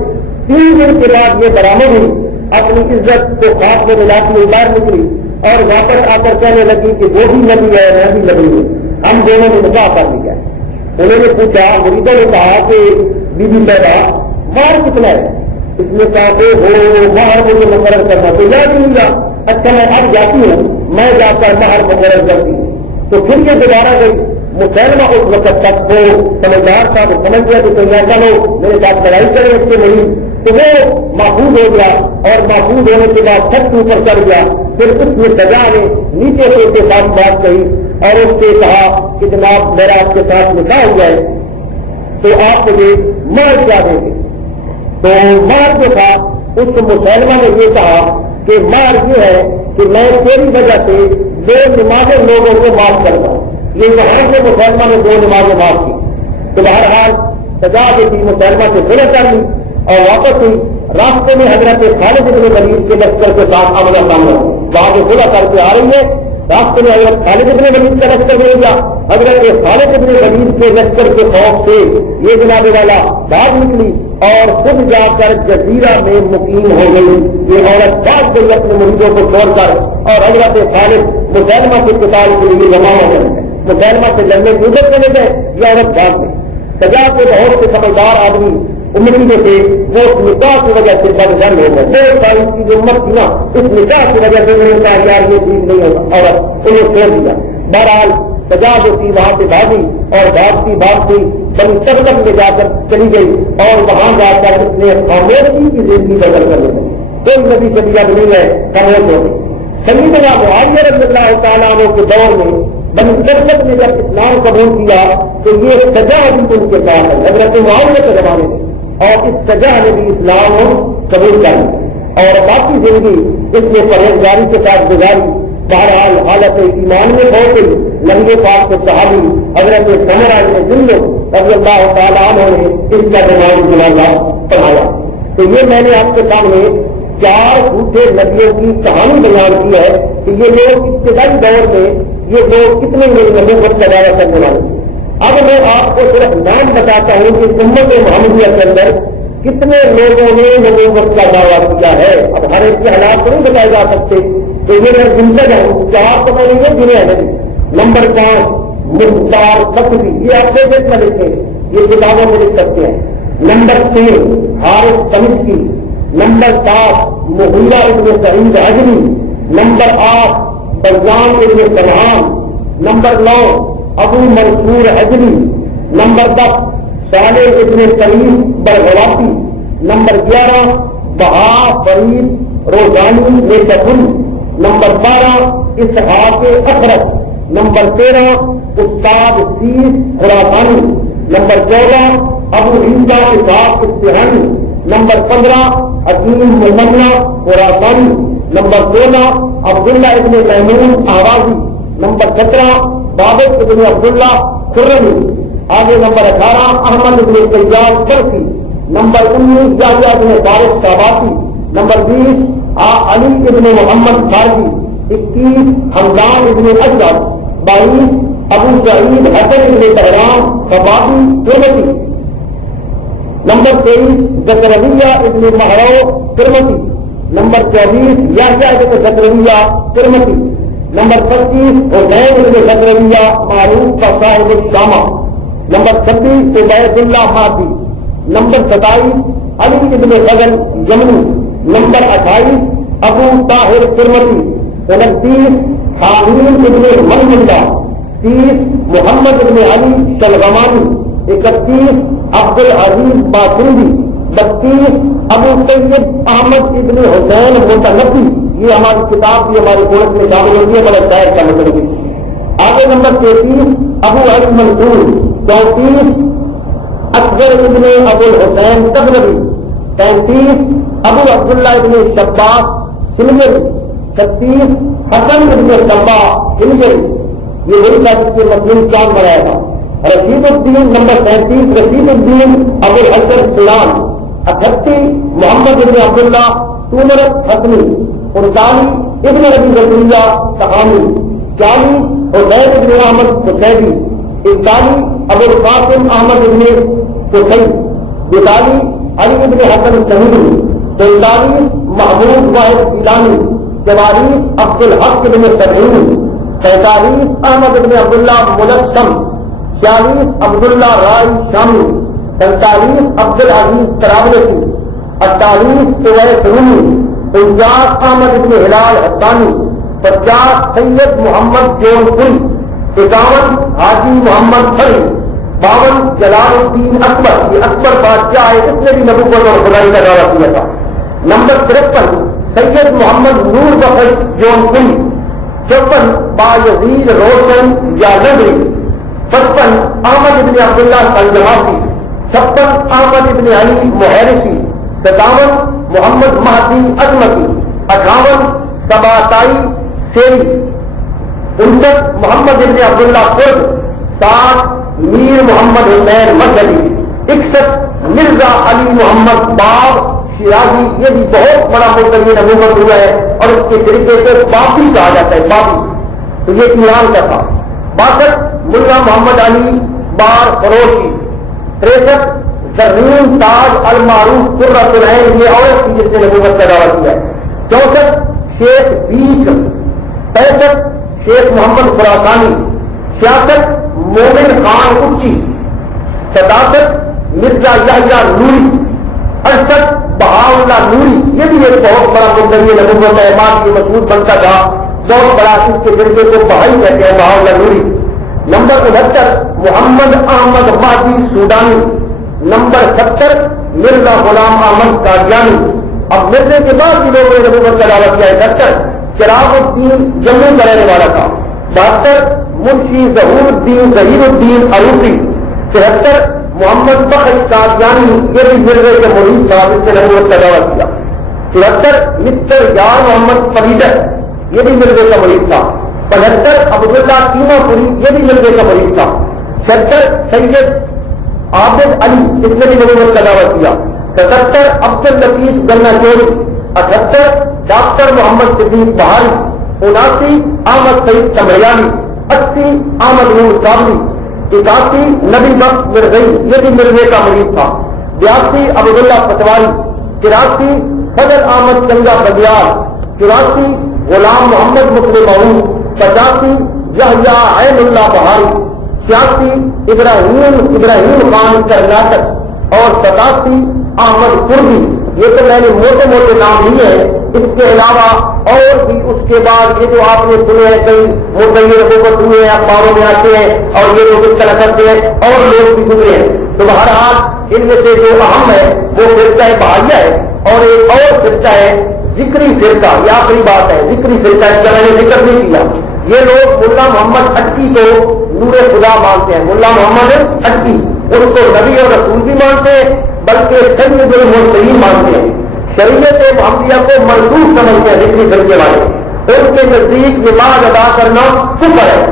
3 دن کے بعد یہ برآمد ہوئی، اپنی عزت کو خاص میں ملاتی ہوئی باہر نکلی اور واپس آ کر کہنے لگی کہ وہ بھی نبی ہے میں بھی نبی ہوں، ہم دونوں نے نکاح کر لیا. انہوں نے پوچھا، مریدوں نے کہا کہ بی بی پیدا مہر کتنا ہے؟ اس نے کہا کہ وہ مہر مجھے مقرر کرنا تو یاد نہیں گا. اچھا میں اب جاتی ہوں، میں جا کر مہر مقرر کرتی ہوں. تو پھر یہ دوبارہ گئی. مسلمہ اس وقت تک وہ سمجھدار تھا، وہ سمجھ گیا کہ کوئی ایسا لوگ میرے ساتھ لڑائی کرے اس کے نہیں، تو وہ محفوظ ہو گیا اور محفوظ ہونے کے بعد چھت کے اوپر چڑھ گیا. پھر اس میں سجا نے نیچے سے اس کے ساتھ بات کہی اور اس سے کہا کہ جناب میرا آپ کے ساتھ نکاح ہوا ہے تو آپ مجھے مہر کیا دیں گے. تو مہر جو تھا اس مسلمہ نے یہ کہا کہ مہر یہ ہے کہ میں تیری وجہ سے 2 نمازیں لوگوں کو معاف کرتا ہوں. یہ وہاں سے مسلمہ نے 2 نمازیں معاف کی. تو بہرحال سجا جو تھی مسلمہ سے صلح کر لی اور واپس ہوئی. راستے میں حضرت خالد بن ولید کے لشکر کے ساتھ آمنا سامنا وہاں سے صلح کر کے آ رہی ہے. راستے میں حضرت خالد بن ولید کا لشکر مل گیا. حضرت خالد بن ولید کے لشکر کے خوف سے یہ جناب والا بھاگ نکلی اور خود جا کر جزیرہ میں مقیم ہو گئی. یہ عورت بھاگ گئی اپنے مریدوں کو چھوڑ کر اور حضرت خالد مسلمہ کے قتال کے لیے روانہ ہو گئے. مسلمہ سے لڑنے کی ادھر چلے گئے، یہ عورت بھاگ گئی. سجا کے بہت سے سمجھدار آدمی امتی جو تھے وہ اس نکاح کی وجہ سے بدزن ہو گئے. بہت ساری کی جو امت تھی نا اس نکاح کی وجہ سے انہوں نے کہا یار یہ ٹھیک نہیں ہوتا عورت، انہیں چھوڑ دیا. بہرحال سجا جو تھی وہاں سے بھاگی اور بھاگتی بڑی تبدیل میں جا کر چلی گئی اور وہاں جا کر اس نے خاموشی کی زندگی بدل کر لی. کوئی نبی شبیہ نہیں ہے، خاموش ہو گئی. سیدنا معاویہ رضی اللہ تعالیٰ عنہ کے دور میں بنی تبدیل نے جب اسلام قبول کیا تو یہ سجا بھی ان کے پاس ہے حضرت معاویہ کے زمانے میں، اور اس سجا نے بھی اسلام قبول کر لیا اور باقی زندگی اس نے پرہیزگاری کے ساتھ گزاری. بہرحال حالت ایمان میں ہو گئی. نبی پاک کے صحابی حضرت سمرہ بن جندب رضی اللہ تعالیٰ عنہ نے اس کا نماز جنازہ پڑھایا. تو یہ میں نے آپ کے سامنے 4 جھوٹے نبیوں کی کہانی بیان کی ہے کہ یہ لوگ ابتدائی دور میں یہ لوگ کتنے نبوت کا دعویٰ کرنے والے. اب میں آپ کو صرف نام بتاتا ہوں کہ امت محمدیہ کے اندر کتنے لوگوں نے نبوت کا دعویٰ کیا ہے. اب ہر ایک کے حالات کو نہیں بتائے جا سکتے تو یہ میں گنتا جاؤں 4 تو میں نہیں گنے ہیں. نمبر 5 مختار قطبی، یہ آپ کو دیکھ میں لکھتے ہیں، یہ کتابوں میں لکھ سکتے ہیں. نمبر 3 حارث تمشکی. نمبر 7 مغیرہ ابن سعید حجری. نمبر 8 بزام ابن سمعان. نمبر 9 ابو منصور حجری. نمبر 10 صالح ابن سلیم برغواتی. نمبر 11 بہا فرید روزانی نیشپل. نمبر 12 اسحاق اخرت. نمبر 13 استاد سیس خراسانی. نمبر 14 ابو عیسیٰ اسحاق اصفہانی. نمبر 15 حکیم ممنہ خراسانی. نمبر 16 عبداللہ ابن میمون آوازی. نمبر 17 بابر ابن عبداللہ خرمی. آگے نمبر 18 احمد ابن سیاد برسی. نمبر 19 یحییٰ ابن فارس صحابی، نمبر 20 علی ابن محمد خارجی، 21 حمدان ابن اسود، 22 ابو سعید حسن ابن طہران صحابی ترمذی، نمبر 23 زکریا ابن مہرو ترمذی، نمبر 24 یحییٰ ابن زکریا ترمذی، نمبر 25 حسین ابن زکریا معروف کا صاحب الشامہ، نمبر 26 عبید اللہ ماضی، نمبر 27 علی ابن فضل یمنی، نمبر 28 ابو طاہر ترمذی، 29 حامین ابن منمندہ، 30 محمد ابن علی شلغمانی، 31 عبد العزیز باقری، 32 ابو سید احمد ابن حسین متنبی، یہ ہماری کتاب بھی ہماری گولت میں شامل ہوتی ہے، بڑا شاید کا مطلب آگے نمبر 33 ابو علی منصور، 34 اکبر ابن ابو الحسین تبلوی، 35 ابو عبداللہ ابن شباس سنگری، 36 حسن ابن شبا سنگری، یہ وہی تھا جس کے مضمون چاند بنایا تھا۔ رشید الدین نمبر 37 رشید الدین ابو الحسن سلام، 38 محمد ابن عبداللہ سومرت حسنی، 39 ابن ابی زکریا تحامی، 40 حسین ابن احمد حسینی، 41 ابو القاسم احمد ابن حسین، 42 علی ابن حسن شہیدی، 43 محمود واحد گیلانی، 44 عبد الحق ابن تبعین، 45 احمد ابن عبداللہ ملثم، 46 عبداللہ رائے شامی، 47 عبد العزیز طرابلسی، 48 اویس رومی، 49 احمد ابن ہلال حسانی، 50 سید محمد جون پوری، 51 حاجی محمد فری، 52 جلال الدین اکبر، یہ اکبر بادشاہ ہے اس نے بھی نبوت اور خدائی کا دعویٰ کیا تھا۔ نمبر 53 سید محمد نور بخش جون پوری، 54 بايزيد روشن یازدی، 55 احمد ابن عبداللہ الجماسی، 56 احمد ابن علی محرسی، 57 محمد مہدی عظمتی، 58 سباتائی سیری، 59 محمد ابن عبداللہ قرد، 60 میر محمد حسین مدنی، 61 مرزا علی محمد باب شیرازی، یہ بھی بہت بڑا ملک یہ نبوت ہوا ہے اور اس کے طریقے سے بابی کہا جاتا ہے، بابی، تو یہ ایران کا تھا۔ 62 ملا محمد علی بار فروشی، 63 زرین تاج المعروف قرۃ العین، یہ عورت تھی جس نے نبوت کا دعویٰ کیا ہے۔ 64 شیخ بیچ، 65 شیخ محمد خراسانی، 66 مومن خان اچی، 67 مرزا یحییٰ نوری، 68 بہاءاللہ نوری، یہ بھی ایک بہت بڑا منتظر نبوت ہے، بعد یہ مسعود بنتا تھا، بہت بڑا، اس کے فرقے کو بہائی کہتے ہیں بہاءاللہ نوری۔ نمبر 69 محمد احمد مہدی سودانی، نمبر 70 مرزا غلام احمد قادیانی۔ اب مرزے کے بعد بھی لوگوں نے نبوت کا دعویٰ کیا ہے۔ 70 چراغ الدین جموں کا رہنے والا تھا۔ 72 منشی ظہور الدین عروقی۔ 73 محمد بخش قادیانی، یہ بھی مرزے کے مرید تھا جس نے نبوت کا دعویٰ کیا۔ 74 مسٹر یار محمد فریدر، یہ بھی مرزے کا مرید تھا۔ 75 عبداللہ کیما پوری، یہ بھی مرزے کا مرید تھا۔ 76 سید عابد علی، اس نے بھی نبوت کا دعویٰ کیا۔ 77 عبد اللطیف گنا چوری۔ 78 ڈاکٹر محمد صدیق بہاری۔ 79 احمد سعید کمریانی۔ 80 احمد نور صابری۔ 81 نبی بخش مرزئی، یہ بھی مرزے کا مرید تھا۔ 82 عبداللہ پٹواری۔ 83 فضل احمد چنگا بگیال۔ 84 غلام محمد مسلم معروف۔ 85 یحییٰ عین اللہ بہاری۔ 86 ابراہیم خان کرناٹک اور 87 احمد قربی۔ یہ تو میں نے موٹے موٹے نام لیے ہیں، اس کے علاوہ اور بھی اس کے بعد یہ جو آپ نے سنے ہیں کئی متغیر نبوت ہوئے ہیں، اخباروں میں آتے ہیں اور یہ لوگ اس طرح کرتے ہیں اور لوگ بھی گزرے ہیں۔ تو بہرحال ان میں سے جو اہم ہے وہ فرقہ بہائیہ ہے اور ایک اور فرقہ ہے ذکری فرقہ، یہ آخری بات ہے، ذکری فرقہ اس کا میں نے ذکر نہیں کیا۔ یہ لوگ ملا محمد اٹکی کو نور خدا مانتے ہیں، ملا محمد اٹکی ان کو نبی اور رسول بھی مانتے ہیں بلکہ سید المرسلین مانتے ہیں، شریعت محمدیہ کو مردود سمجھتے ہیں ذکری فرقے والے، ان کے نزدیک نماز ادا کرنا کفر ہے۔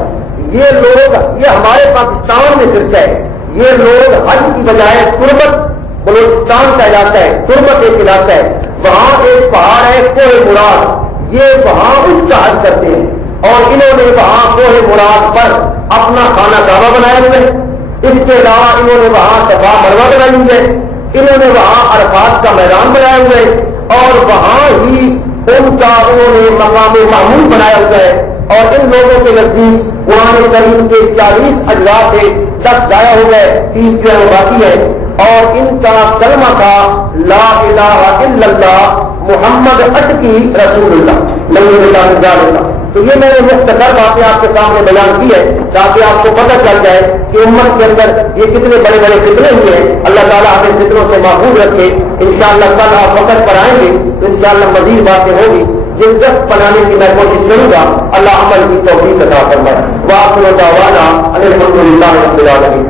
یہ لوگ، یہ ہمارے پاکستان میں فرقہ ہے، یہ لوگ حج کی بجائے قربت بلوچستان کا علاقہ ہے، تربت ایک علاقہ ہے، وہاں ایک پہاڑ ہے کوہ مراد، یہ وہاں اس کا حج کرتے ہیں، اور انہوں نے وہاں کوہ مراد پر اپنا خانہ کعبہ بنایا ہوا ہے۔ اس کے علاوہ انہوں نے وہاں صفا مروہ بنائی ہے، انہوں نے وہاں عرفات کا میدان بنایا ہوا ہے، اور وہاں ہی ان کا انہوں نے مقام محمود بنایا ہوا ہے، اور ان لوگوں کے نزدیک قرآن کریم کے 40 اجزاء سے 10 ضائع ہو گئے، 30 جو ہے وہ باقی ہے، اور ان کا کلمہ تھا لا الہ الا اللہ محمد اتقی رسول اللہ نبی اللہ تعالی۔ تو یہ میں نے مختصر باتیں آپ کے سامنے بیان کی ہے تاکہ آپ کو پتہ چل جائے کہ امت کے اندر یہ کتنے بڑے بڑے فتنے ہوئے ہیں۔ اللہ تعالیٰ ہمیں فتنوں سے محفوظ رکھے۔ انشاءاللہ کل آپ وقت پر آئیں گے تو انشاءاللہ مزید باتیں ہوگی جن تک بنانے کی میں کوشش کروں گا۔ اللہ عمل کی توفیق عطا فرمائے۔ وآخر دعوانا ان الحمد للہ رب العالمین۔